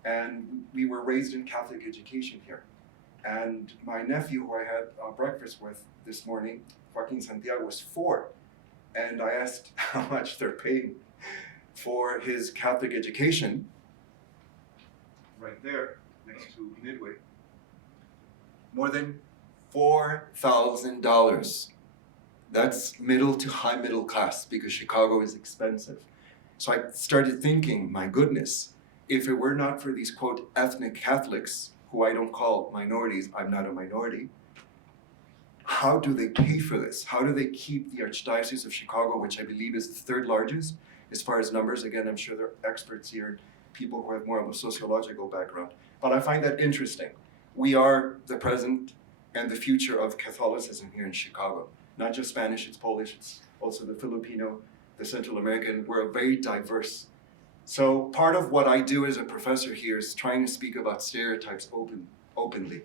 And we were raised in Catholic education here. And my nephew, who I had breakfast with this morning, Joaquin Santiago, was 4. And I asked how much they're paying for his Catholic education. Right there, next to Midway. More than $4,000. That's middle to high middle class because Chicago is expensive. So I started thinking, my goodness, if it were not for these, quote, ethnic Catholics, who I don't call minorities, I'm not a minority, how do they pay for this? How do they keep the Archdiocese of Chicago, which I believe is the 3rd largest as far as numbers? Again, I'm sure there are experts here, people who have more of a sociological background. But I find that interesting. We are the present and the future of Catholicism here in Chicago. Not just Spanish, it's Polish, it's also the Filipino, the Central American. We're very diverse. So part of what I do as a professor here is trying to speak about stereotypes openly.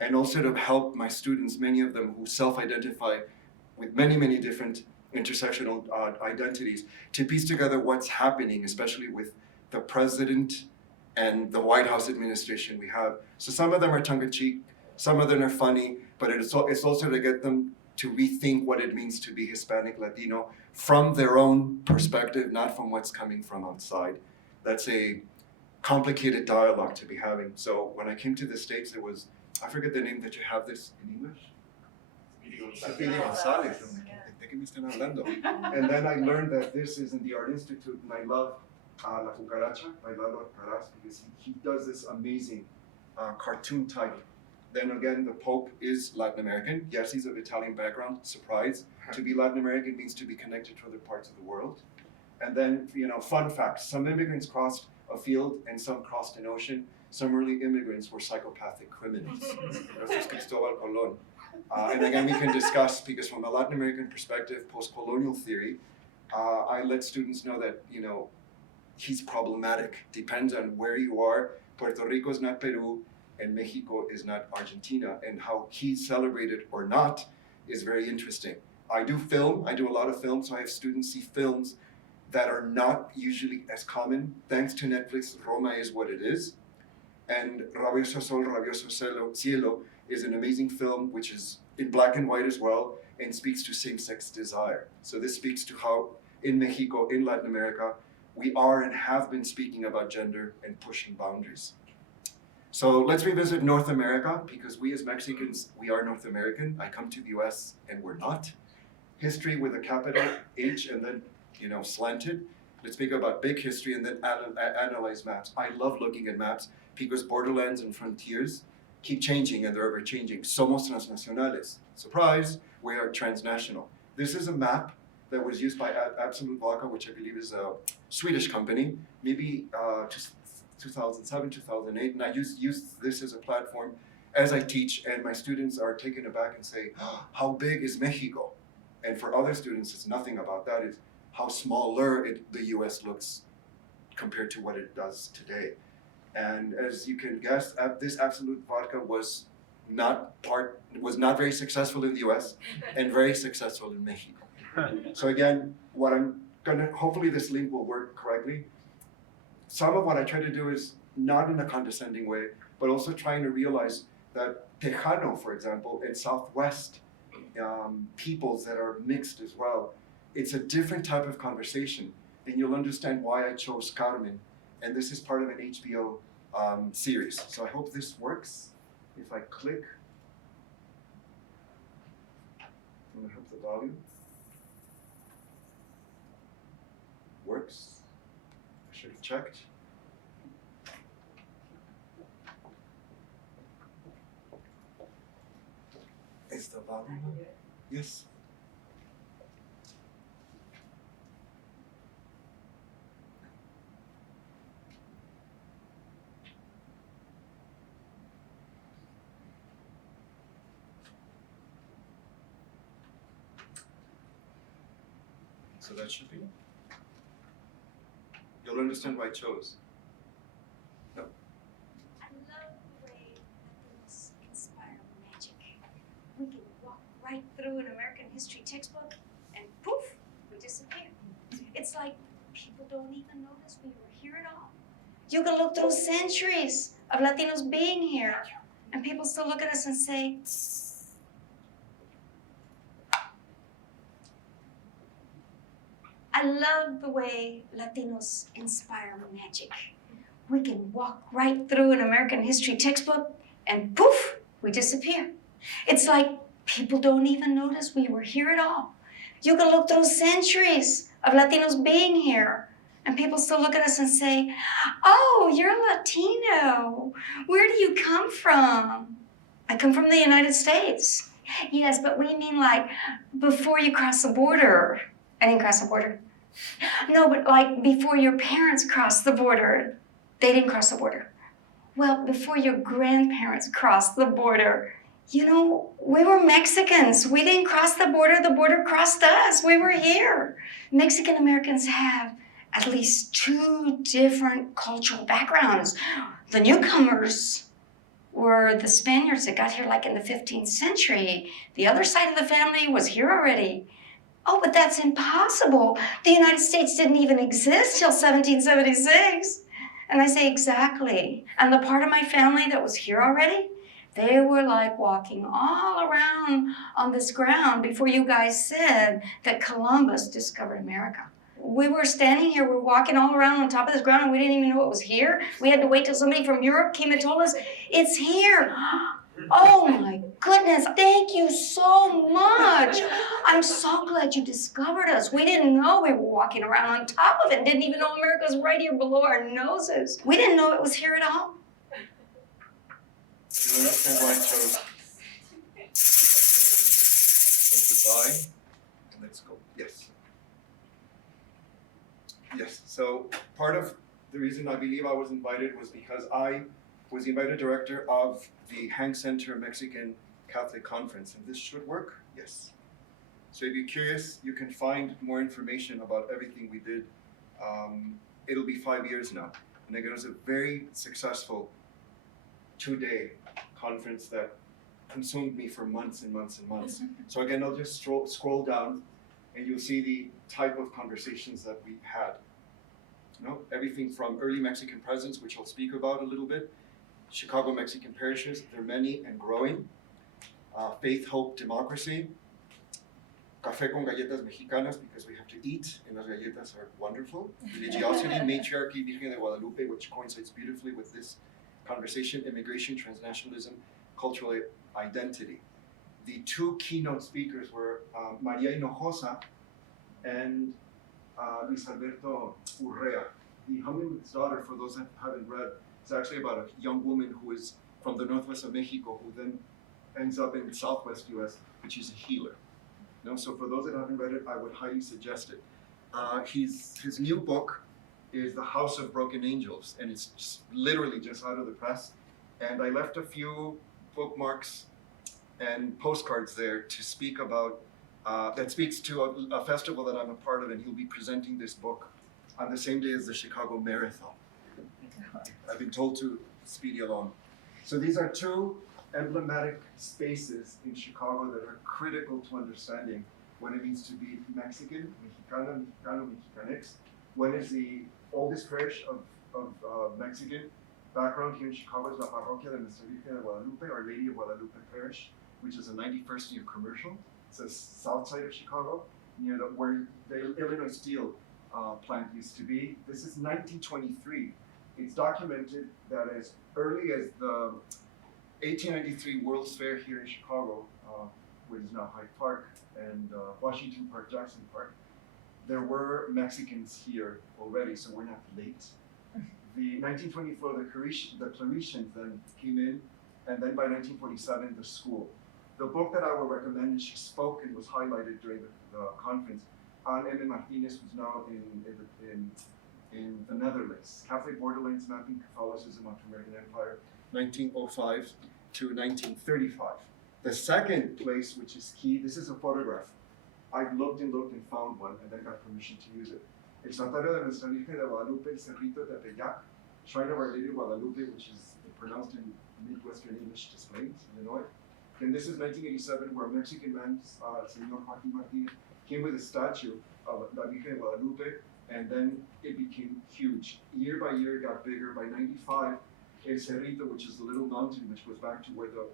And also to help my students, many of them who self-identify with many, many different intersectional identities, to piece together what's happening, especially with the president and the White House administration we have. So some of them are tongue-in-cheek, some of them are funny, but it's also to get them to rethink what it means to be Hispanic, Latino, from their own perspective, not from what's coming from outside. That's a complicated dialogue to be having. So when I came to the States, it was, I forget the name that you have this in English? Speedy Gonzalez. ¿De qué me están hablando? And then I learned that this is in the Art Institute, and I love La Cucaracha by Lalo Alcaraz, because he does this amazing cartoon type. Then again, the Pope is Latin American. Yes, he's of Italian background. Surprise. To be Latin American means to be connected to other parts of the world. And then, fun facts. Some immigrants crossed a field and some crossed an ocean. Some early immigrants were psychopathic criminals. Gracias Cristóbal Colón. And again, we can discuss, because from a Latin American perspective, post-colonial theory, I let students know that, he's problematic. Depends on where you are. Puerto Rico is not Peru, and Mexico is not Argentina. And how he's celebrated or not is very interesting. I do a lot of film, so I have students see films that are not usually as common. Thanks to Netflix, Roma is what it is. And Rabioso Sol, Rabioso Cielo is an amazing film which is in black and white as well and speaks to same-sex desire. So this speaks to how in Mexico, in Latin America, we are and have been speaking about gender and pushing boundaries. So let's revisit North America, because we as Mexicans, we are North American. I come to the US and we're not. History with a capital H and then, slanted. Let's speak about big history and then analyze maps. I love looking at maps because borderlands and frontiers keep changing and they're ever changing. Somos transnacionales. Surprise, we are transnational. This is a map that was used by Absolute Vodka, which I believe is a Swedish company, maybe 2007, 2008, and I use this as a platform as I teach, and my students are taken aback and say, oh, how big is Mexico? And for other students, it's nothing about that. It's how smaller the US looks compared to what it does today. And as you can guess, this Absolute Vodka was not very successful in the US and very successful in Mexico. So again, hopefully this link will work correctly. Some of what I try to do is not in a condescending way, but also trying to realize that Tejano, for example, and Southwest peoples that are mixed as well, it's a different type of conversation, and you'll understand why I chose Carmen, and this is part of an HBO series. So I hope this works. If I click, I'm gonna help the volume. Works. I should have checked. Is the volume on? Yes. So that should be it. You'll understand why I chose. No. I love the way things inspire magic. We can walk right through an American history textbook and poof, we disappear. It's like people don't even notice we were here at all. You can look through centuries of Latinos being here, and people still look at us and say, I love the way Latinos inspire magic. We can walk right through an American history textbook and poof, we disappear. It's like people don't even notice we were here at all. You can look through centuries of Latinos being here, and people still look at us and say, oh, you're Latino. Where do you come from? I come from the United States. Yes, but we mean like before you cross the border. I didn't cross the border. No, but like before your parents crossed the border. They didn't cross the border. Well, before your grandparents crossed the border. You know, we were Mexicans. We didn't cross the border crossed us. We were here. Mexican Americans have at least 2 different cultural backgrounds. The newcomers were the Spaniards that got here like in the 15th century. The other side of the family was here already. Oh, but that's impossible. The United States didn't even exist till 1776. And I say, exactly. And the part of my family that was here already, They were like walking all around on this ground before you guys said that Columbus discovered America. We were standing here, we were walking all around on top of this ground and we didn't even know it was here. We had to wait till somebody from Europe came and told us, it's here. Oh my goodness, thank you so much. I'm so glad you discovered us. We didn't know we were walking around on top of it, didn't even know America was right here below our noses. We didn't know it was here at all. You understand why I chose? So goodbye. Let's go. Yes. Yes. So part of the reason I believe I was invited was because I was the invited director of the Hank Center Mexican Catholic Conference, and this should work. Yes. So if you're curious, you can find more information about everything we did. It'll be 5 years now, and again, it was a very successful 2-day conference that consumed me for months and months and months. So again, I'll just scroll down and you'll see the type of conversations that we had. You know, everything from early Mexican presence, which I'll speak about a little bit, Chicago Mexican parishes, they're many and growing, faith, hope, democracy, café con galletas mexicanas because we have to eat and las galletas are wonderful, religiosity, matriarchy, Virgen de Guadalupe, which coincides beautifully with this conversation, immigration, transnationalism, cultural identity. The two keynote speakers were Maria Hinojosa and Luis Alberto Urrea. The Humming's Daughter, for those that haven't read, is actually about a young woman who is from the northwest of Mexico who then ends up in the southwest US, which is a healer. You know, so for those that haven't read it, I would highly suggest it. His new book is The House of Broken Angels, and it's literally just out of the press. And I left a few bookmarks and postcards there to speak about, that speaks to a festival that I'm a part of, and he'll be presenting this book on the same day as the Chicago Marathon. I've been told to speed you along. So these are two emblematic spaces in Chicago that are critical to understanding what it means to be Mexican, Mexicana, Mexicano, Mexicanx. One is the oldest parish of Mexican background here in Chicago is La Parroquia de Nuestra Virgen de Guadalupe, Our Lady of Guadalupe Parish, which is a 91st year commercial. It's the south side of Chicago, near where the Illinois Steel plant used to be. This is 1923. It's documented that as early as the 1893 World's Fair here in Chicago, which is now Hyde Park, and Washington Park, Jackson Park, there were Mexicans here already, so we're not late. The 1924, the Claretians then came in, and then by 1947, the school. The book that I would recommend, and she spoke and was highlighted during the conference, Anne M. Martinez, who's now in the Netherlands, Catholic Borderlands Mapping Catholicism onto American Empire, 1905 to 1935. The second place, which is key, this is a photograph. I've looked and found one, and then got permission to use it. El Santuario de Nuestra Virgen de Guadalupe, El Cerrito de Tepeyac, Shrine of Our Lady of Guadalupe, which is pronounced in Midwestern English Displays, Illinois. And this is 1987, where a Mexican man, Señor Joaquín Martinez, came with a statue of La Virgen de Guadalupe, and then it became huge. Year by year, it got bigger. By 95, El Cerrito, which is the little mountain, which was back to where the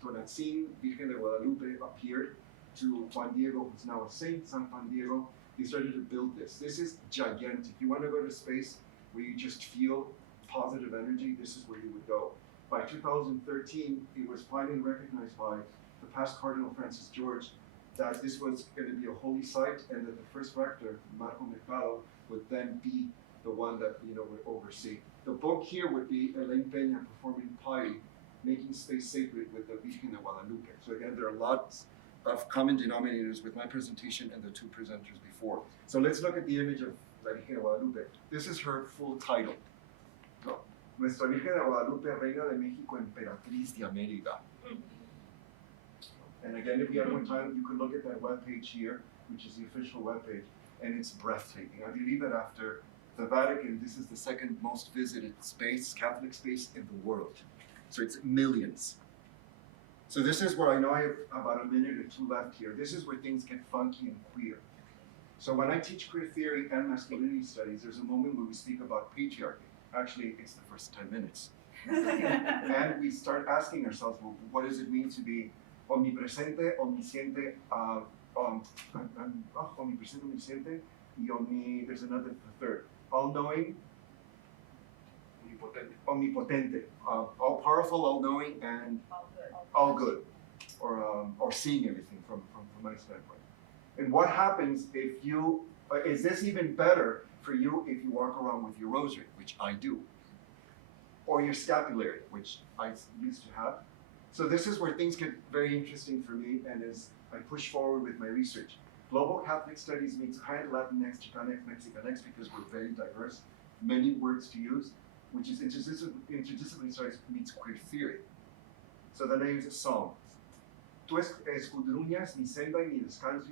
Tonatzin Virgen de Guadalupe appeared, to Juan Diego, who's now a saint, San Juan Diego. He started to build this. This is gigantic. You want to go to space where you just feel positive energy, this is where you would go. By 2013, it was finally recognized by the past Cardinal Francis George that this was going to be a holy site, and that the first rector, Marco Mercado, would then be the one that would oversee. The book here would be Elaine Peña performing piety, making space sacred with the Virgen de Guadalupe. So again, there are lots of common denominators with my presentation and the two presenters before. So let's look at the image of La Virgen de Guadalupe. This is her full title. No. Nuestra Virgen de Guadalupe, Reina de México, Emperatriz de América. And again, if you have more time, you can look at that webpage here, which is the official webpage, and it's breathtaking. I believe that after the Vatican, this is the second most visited space, Catholic space in the world. So it's millions. So this is where I know I have about a minute or two left here. This is where things get funky and queer. So when I teach queer theory and masculinity studies, there's a moment where we speak about patriarchy. Actually, it's the first 10 minutes. And we start asking ourselves, well, what does it mean to be omnipresente, omnisciente, omnipresente, omnisciente, y there's another, the third, all-knowing, omnipotente, all-powerful, all-knowing, and all good, or seeing everything from my standpoint. And what happens if you, is this even better for you if you walk around with your rosary, which I do, or your scapulary, which I used to have. So this is where things get very interesting for me, and as I push forward with my research. Global Catholic Studies means Quade, Latinx, Chicanx, Mexicanx, because we're very diverse, many words to use, which is interdisciplinary studies means queer theory. So then I use a psalm. Tú escudriñas mi senda y mi descanso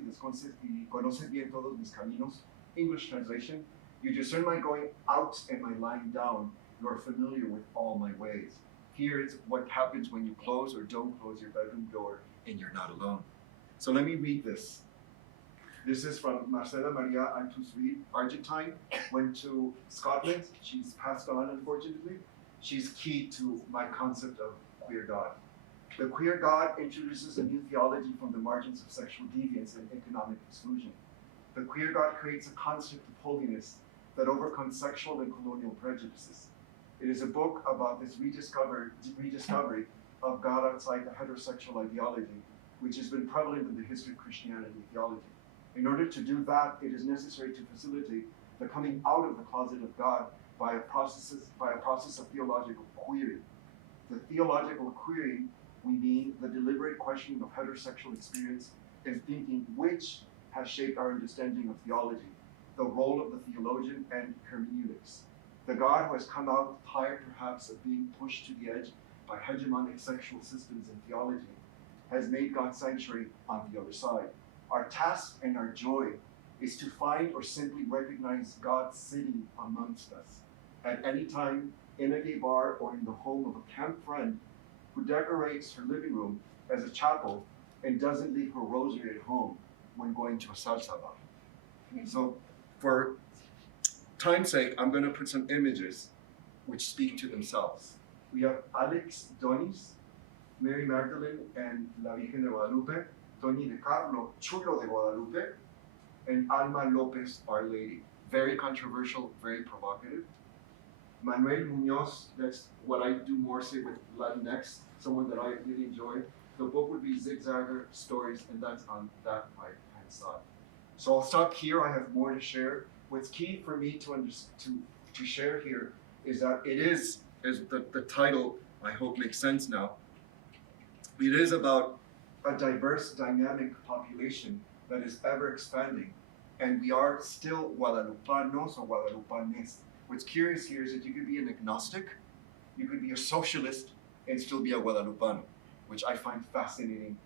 y conoces bien todos mis caminos. English translation, you discern my going out and my lying down. You are familiar with all my ways. Here is what happens when you close or don't close your bedroom door and you're not alone. So let me read this. This is from Marcela Maria Altusreed, Argentine, went to Scotland. She's passed on, unfortunately. She's key to my concept of queer God. The queer God introduces a new theology from the margins of sexual deviance and economic exclusion. The queer God creates a concept of holiness that overcomes sexual and colonial prejudices. It is a book about this rediscovery of God outside the heterosexual ideology, which has been prevalent in the history of Christianity theology. In order to do that, it is necessary to facilitate the coming out of the closet of God by a process of theological query. The theological query, we mean the deliberate questioning of heterosexual experience and thinking, which has shaped our understanding of theology, the role of the theologian and hermeneutics. The God who has come out tired perhaps of being pushed to the edge by hegemonic sexual systems in theology has made God's sanctuary on the other side. Our task and our joy is to find or simply recognize God sitting amongst us at any time in a gay bar or in the home of a camp friend who decorates her living room as a chapel and doesn't leave her rosary at home when going to a salsa bar. So for time's sake, I'm going to put some images which speak to themselves. We have Alex Donis, Mary Magdalene and La Virgen de Guadalupe, Tony de Carlo, Chulo de Guadalupe, and Alma Lopez, Our Lady. Very controversial, very provocative. Manuel Munoz, that's what I do more say with Latinx, someone that I really enjoy. The book would be Zigzagger Stories, and that's on that right-hand side. So I'll stop here. I have more to share. What's key for me to share here is that it is, as the title I hope makes sense now, it is about a diverse, dynamic population that is ever expanding. And we are still Guadalupanos or Guadalupanes. What's curious here is that you could be an agnostic, you could be a socialist, and still be a Guadalupano, which I find fascinating.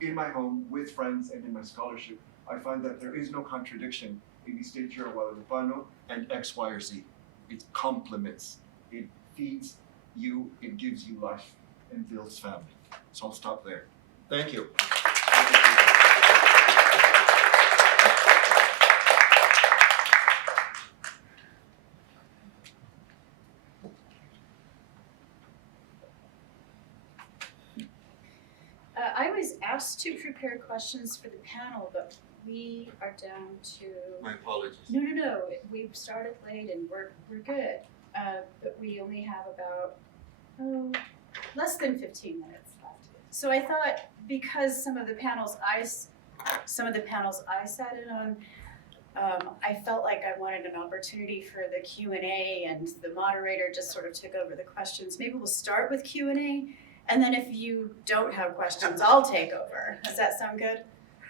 In my home, with friends, and in my scholarship, I find that there is no contradiction if you state you're a Guadalupano and X, Y, or Z. It complements, it feeds you, it gives you life, and builds family. So I'll stop there. Thank you. I was asked to prepare questions for the panel, but we are down to. My apologies. No. We've started late and we're good. But we only have about less than 15 minutes left. So I thought because some of the panels I sat in on, I felt like I wanted an opportunity for the Q&A, and the moderator just sort of took over the questions. Maybe we'll start with Q&A, and then if you don't have questions, I'll take over. Does that sound good?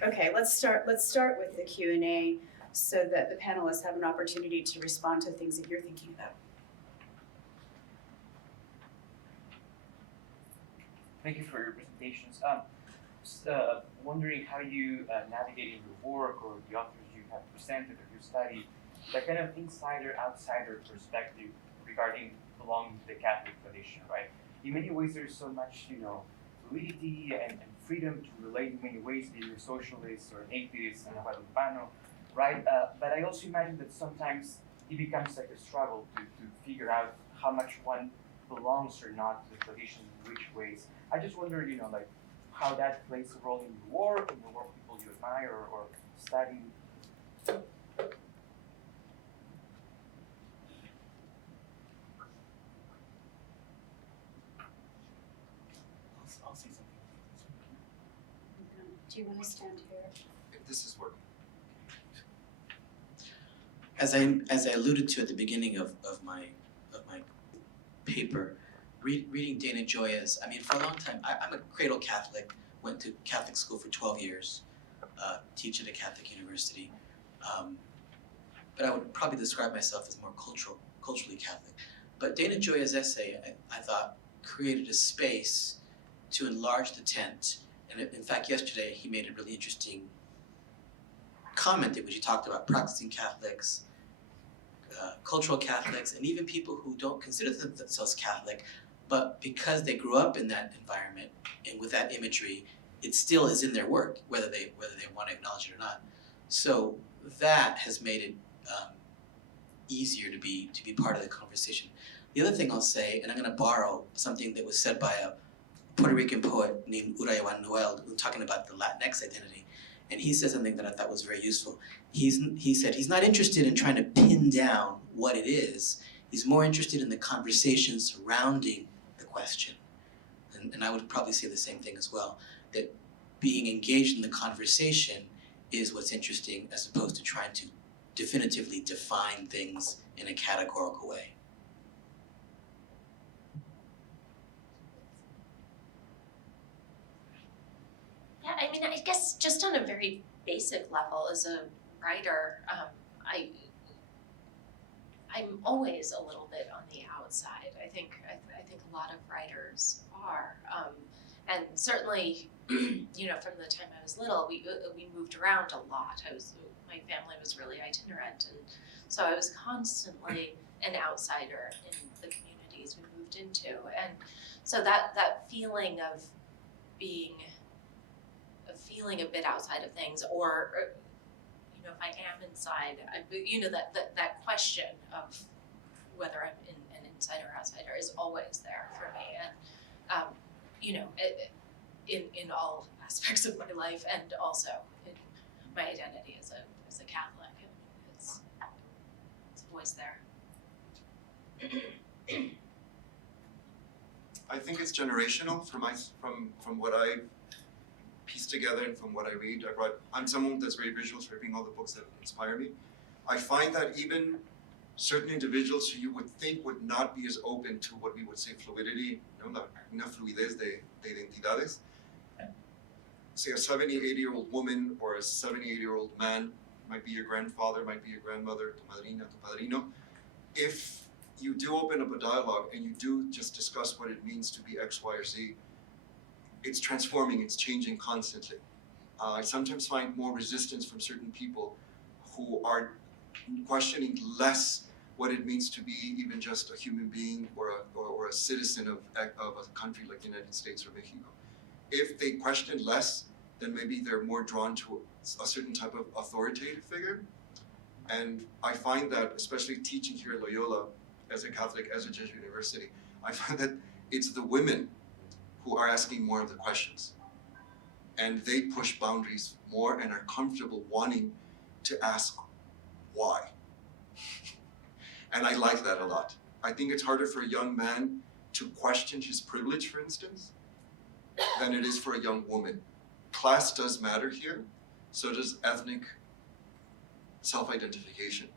Okay, let's start with the Q&A so that the panelists have an opportunity to respond to things that you're thinking about. Thank you for your presentations. Just wondering how you navigate in your work or the authors you have presented or you study, that kind of insider-outsider perspective regarding belonging to the Catholic tradition, right? In many ways, there's so much, fluidity and freedom to relate in many ways, that you're a socialist or an atheist and a Guadalupano, right? But I also imagine that sometimes it becomes like a struggle to figure out how much one belongs or not to the tradition, in which ways. I just wonder, like how that plays a role in your work, in the work people you admire or study. I'll say something. Do you want to stand here? If this is working. As I alluded to at the beginning of my paper, reading Dana Gioia's, I mean, for a long time, I'm a cradle Catholic, went to Catholic school for 12 years, teach at a Catholic university, but I would probably describe myself as more culturally Catholic. But Dana Gioia's essay, I thought, created a space to enlarge the tent, and in fact, yesterday he made a really interesting comment in which he talked about practicing Catholics, cultural Catholics, and even people who don't consider themselves Catholic, but because they grew up in that environment and with that imagery, it still is in their work, whether they want to acknowledge it or not. So that has made it easier to be part of the conversation. The other thing I'll say, and I'm going to borrow something that was said by a Puerto Rican poet named Aragón talking about the Latinx identity. And he said something that I thought was very useful. He said he's not interested in trying to pin down what it is. He's more interested in the conversation surrounding the question. And I would probably say the same thing as well, that being engaged in the conversation is what's interesting as opposed to trying to definitively define things in a categorical way. Yeah, I mean, I guess just on a very basic level, as a writer, I'm always a little bit on the outside. I think a lot of writers are, and certainly, from the time I was little, we moved around a lot. My family was really itinerant, and so I was constantly an outsider in the communities we moved into, and so that feeling of being a bit outside of things, or if I am inside, that question of whether I'm an insider or outsider is always there for me, and in all aspects of my life, and also in my identity as a Catholic, and it's always there. I think it's generational from what I piece together and from what I read. I'm someone that's very visual, so reading all the books that inspire me. I find that even certain individuals who you would think would not be as open to what we would say fluidity, una fluidez de identidades, say a 70, 80-year-old woman or a 70, 80-year-old man, might be your grandfather, might be your grandmother, tu madrina, tu padrino. If you do open up a dialogue and you do just discuss what it means to be X, Y, or Z, it's transforming, it's changing constantly. I sometimes find more resistance from certain people who are questioning less what it means to be even just a human being or a citizen of a country like the United States or Mexico. If they question less, then maybe they're more drawn to a certain type of authoritative figure. And I find that, especially teaching here at Loyola as a Catholic, as a Jesuit university, I find that it's the women who are asking more of the questions. And they push boundaries more and are comfortable wanting to ask why. And I like that a lot. I think it's harder for a young man to question his privilege, for instance, than it is for a young woman. Class does matter here, so does ethnic self-identification.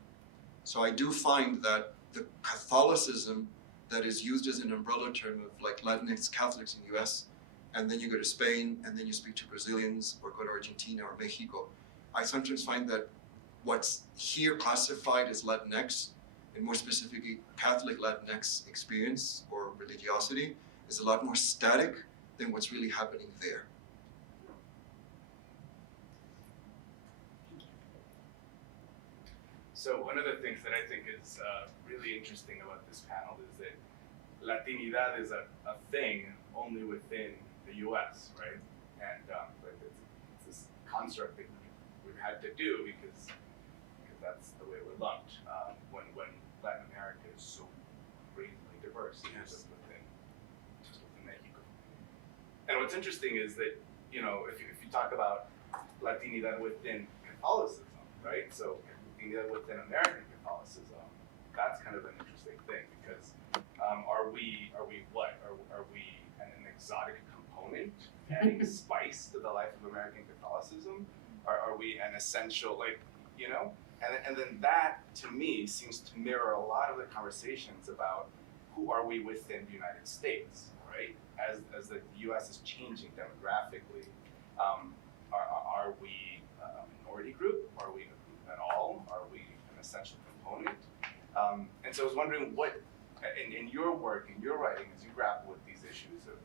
So I do find that the Catholicism that is used as an umbrella term of like Latinx Catholics in the US, and then you go to Spain, and then you speak to Brazilians, or go to Argentina or Mexico. I sometimes find that what's here classified as Latinx, and more specifically Catholic Latinx experience or religiosity, is a lot more static than what's really happening there. So one of the things that I think is really interesting about this panel is that Latinidad is a thing only within the U.S., right? And but it's this construct that we've had to do because that's the way we're lumped. When Latin America is so greatly diverse in terms of And what's interesting is that, you know, if you talk about Latinidad within Catholicism, right? So Latinidad within American Catholicism, that's kind of an interesting thing because are we what? Are we an exotic component adding spice to the life of American Catholicism? Are we an essential, like, you know? And then that, to me, seems to mirror a lot of the conversations about who are we within the United States, right? As the U.S. is changing demographically, are we a minority group? Are we a group at all? Are we an essential component? And so I was wondering what, in your work, in your writing, as you grapple with these issues of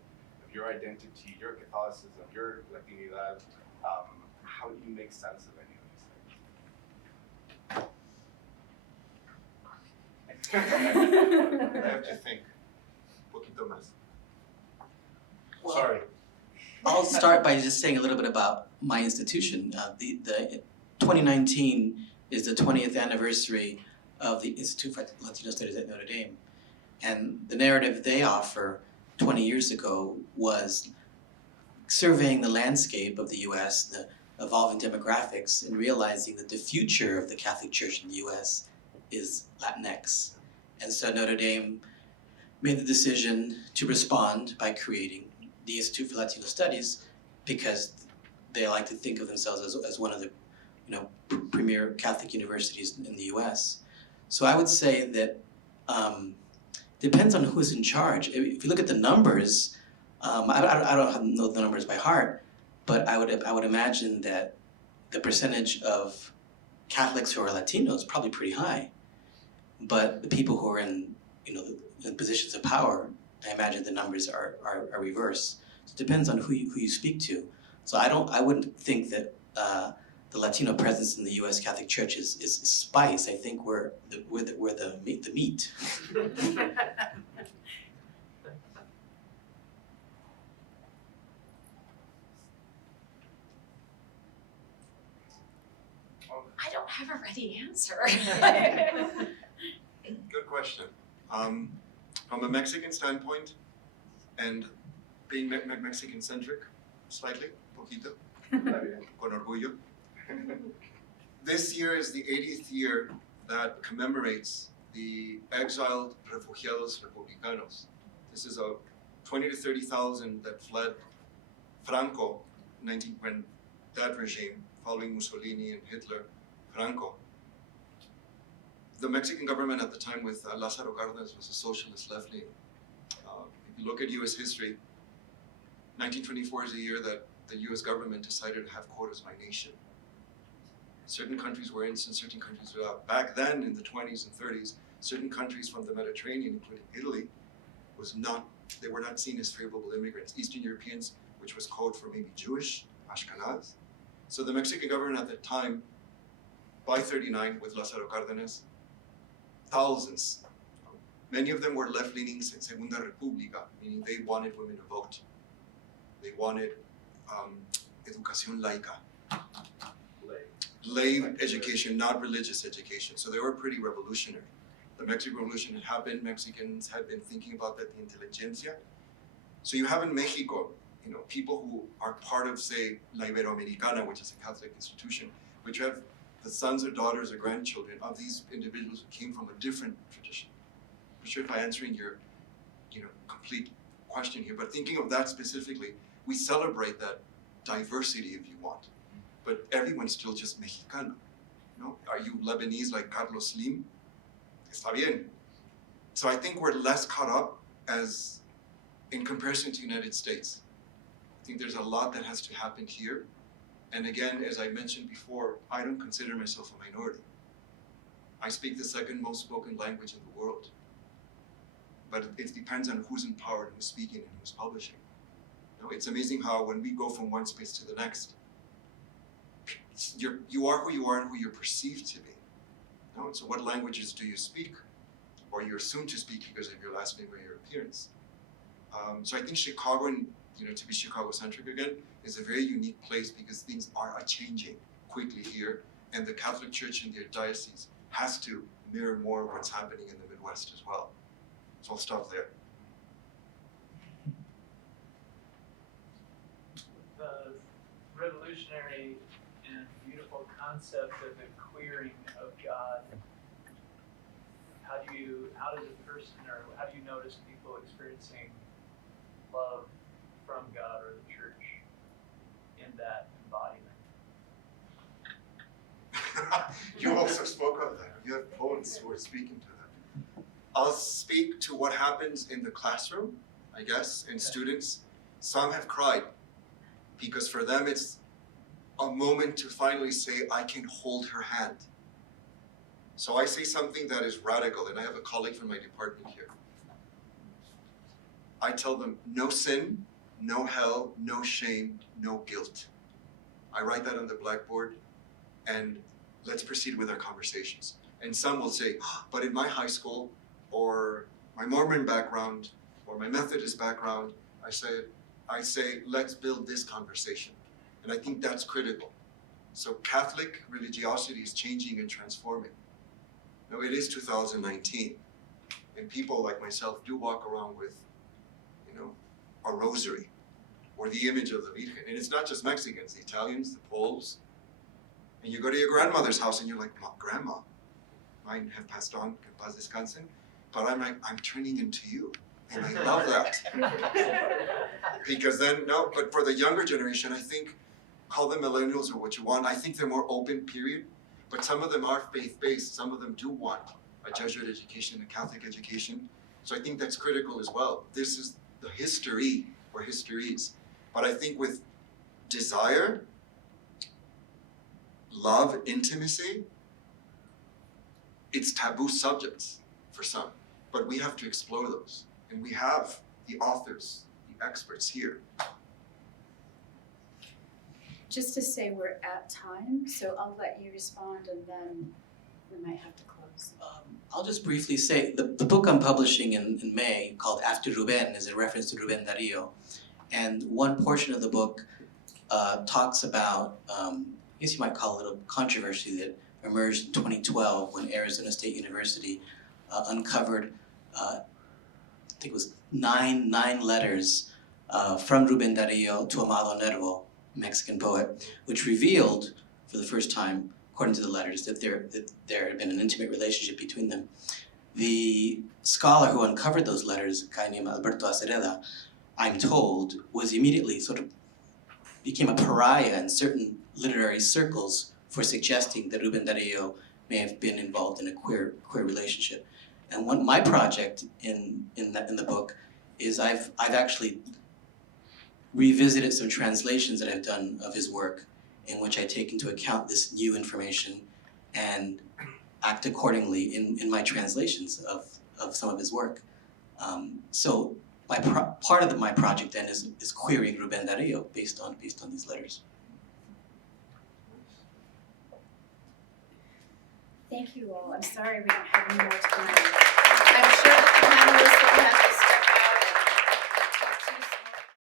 your identity, your Catholicism, your Latinidad, how do you make sense of any of these things? I have to think. Poquito más. Well, Sorry. I'll start by just saying a little bit about my institution. The 2019 is the 20th anniversary of the Institute for Latino Studies at Notre Dame. And the narrative they offer 20 years ago was surveying the landscape of the US, the evolving demographics, and realizing that the future of the Catholic Church in the US is Latinx. And so Notre Dame made the decision to respond by creating the Institute for Latino Studies because they like to think of themselves as one of the, you know, premier Catholic universities in the US. So I would say that depends on who's in charge. If you look at the numbers, I don't know the numbers by heart, but I would imagine that the percentage of Catholics who are Latino is probably pretty high. But the people who are in, you know, in positions of power, I imagine the numbers are reverse. So it depends on who you speak to. So I wouldn't think that the Latino presence in the U.S. Catholic Church is spice. I think we're the meat. I don't have a ready answer. Good question. From a Mexican standpoint, and being Mexican-centric, slightly, poquito, con orgullo. This year is the 80th year that commemorates the exiled refugiados republicanos. This is a 20 to 30,000 that fled Franco, when that regime, following Mussolini and Hitler, Franco. The Mexican government at the time with Lázaro Cárdenas was a socialist left-leaning. If you look at US history, 1924 is the year that the US government decided to have quotas by nation. Certain countries were in, and certain countries were out. Back then, in the 20s and 30s, certain countries from the Mediterranean, including Italy, they were not seen as favorable immigrants. Eastern Europeans, which was code for maybe Jewish, Ashkenaz. So the Mexican government at the time, by 39, with Lázaro Cárdenas, thousands, many of them were left-leaning Segunda República, meaning they wanted women to vote. They wanted educación laica, lay education, not religious education. So they were pretty revolutionary. The Mexican Revolution had happened, Mexicans had been thinking about that, the intelligentsia. So you have in Mexico, you know, people who are part of, say, La Iberoamericana, which is a Catholic institution, which have the sons or daughters or grandchildren of these individuals who came from a different tradition. I'm not sure if I'm answering your, you know, complete question here, but thinking of that specifically, we celebrate that diversity, if you want, but everyone's still just Mexicano. You know, are you Lebanese like Carlos Slim? Está bien. So I think we're less caught up as in comparison to the United States. I think there's a lot that has to happen here. And again, as I mentioned before, I don't consider myself a minority. I speak the second most spoken language in the world. But it depends on who's in power and who's speaking and who's publishing. You know, it's amazing how when we go from one space to the next, you are who you are and who you're perceived to be. You know, so what languages do you speak? Or you're assumed to speak because of your last name or your appearance. So I think Chicago, and to be Chicago-centric again, is a very unique place because things are changing quickly here, and the Catholic Church in their diocese has to mirror more of what's happening in the Midwest as well. So I'll stop there. concept of the queering of God, how does a person, or how do you notice people experiencing love from God or the church in that embodiment? You also spoke of that. You have poets who are speaking to that. I'll speak to what happens in the classroom, I guess, and students. Some have cried because for them it's a moment to finally say, I can hold her hand. So I say something that is radical, and I have a colleague from my department here. I tell them, no sin, no hell, no shame, no guilt. I write that on the blackboard, and let's proceed with our conversations. And some will say, but in my high school, or my Mormon background, or my Methodist background, I say, let's build this conversation. And I think that's critical. So Catholic religiosity is changing and transforming. Now it is 2019, and people like myself do walk around with, a rosary, or the image of the Virgen. And it's not just Mexicans, the Italians, the Poles. And you go to your grandmother's house and you're like, Grandma, mine have passed on, que paz descansen. But I'm like, I'm turning into you. And I love that. Because then, but for the younger generation, I think, call them millennials or what you want, I think they're more open, period. But some of them are faith-based. Some of them do want a Jesuit education, a Catholic education. So I think that's critical as well. This is the history, or histories. But I think with desire, love, intimacy, it's taboo subjects for some. But we have to explore those. And we have the authors, the experts here. Just to say we're at time, so I'll let you respond and then we might have to close. I'll just briefly say, the book I'm publishing in May, called After Rubén, is a reference to Rubén Darío. And one portion of the book talks about, I guess you might call it a controversy that emerged in 2012 when Arizona State University uncovered, I think it was nine letters from Rubén Darío to Amado Nervo, Mexican poet, which revealed for the first time, according to the letters, that there had been an intimate relationship between them. The scholar who uncovered those letters, a guy named Alberto Acereda, I'm told, was immediately became a pariah in certain literary circles for suggesting that Rubén Darío may have been involved in a queer relationship. And my project in the book is I've actually revisited some translations that I've done of his work, in which I take into account this new information and act accordingly in my translations of some of his work. So part of my project then is querying Rubén Darío based on these letters. Thank you all. I'm sorry we don't have any more time.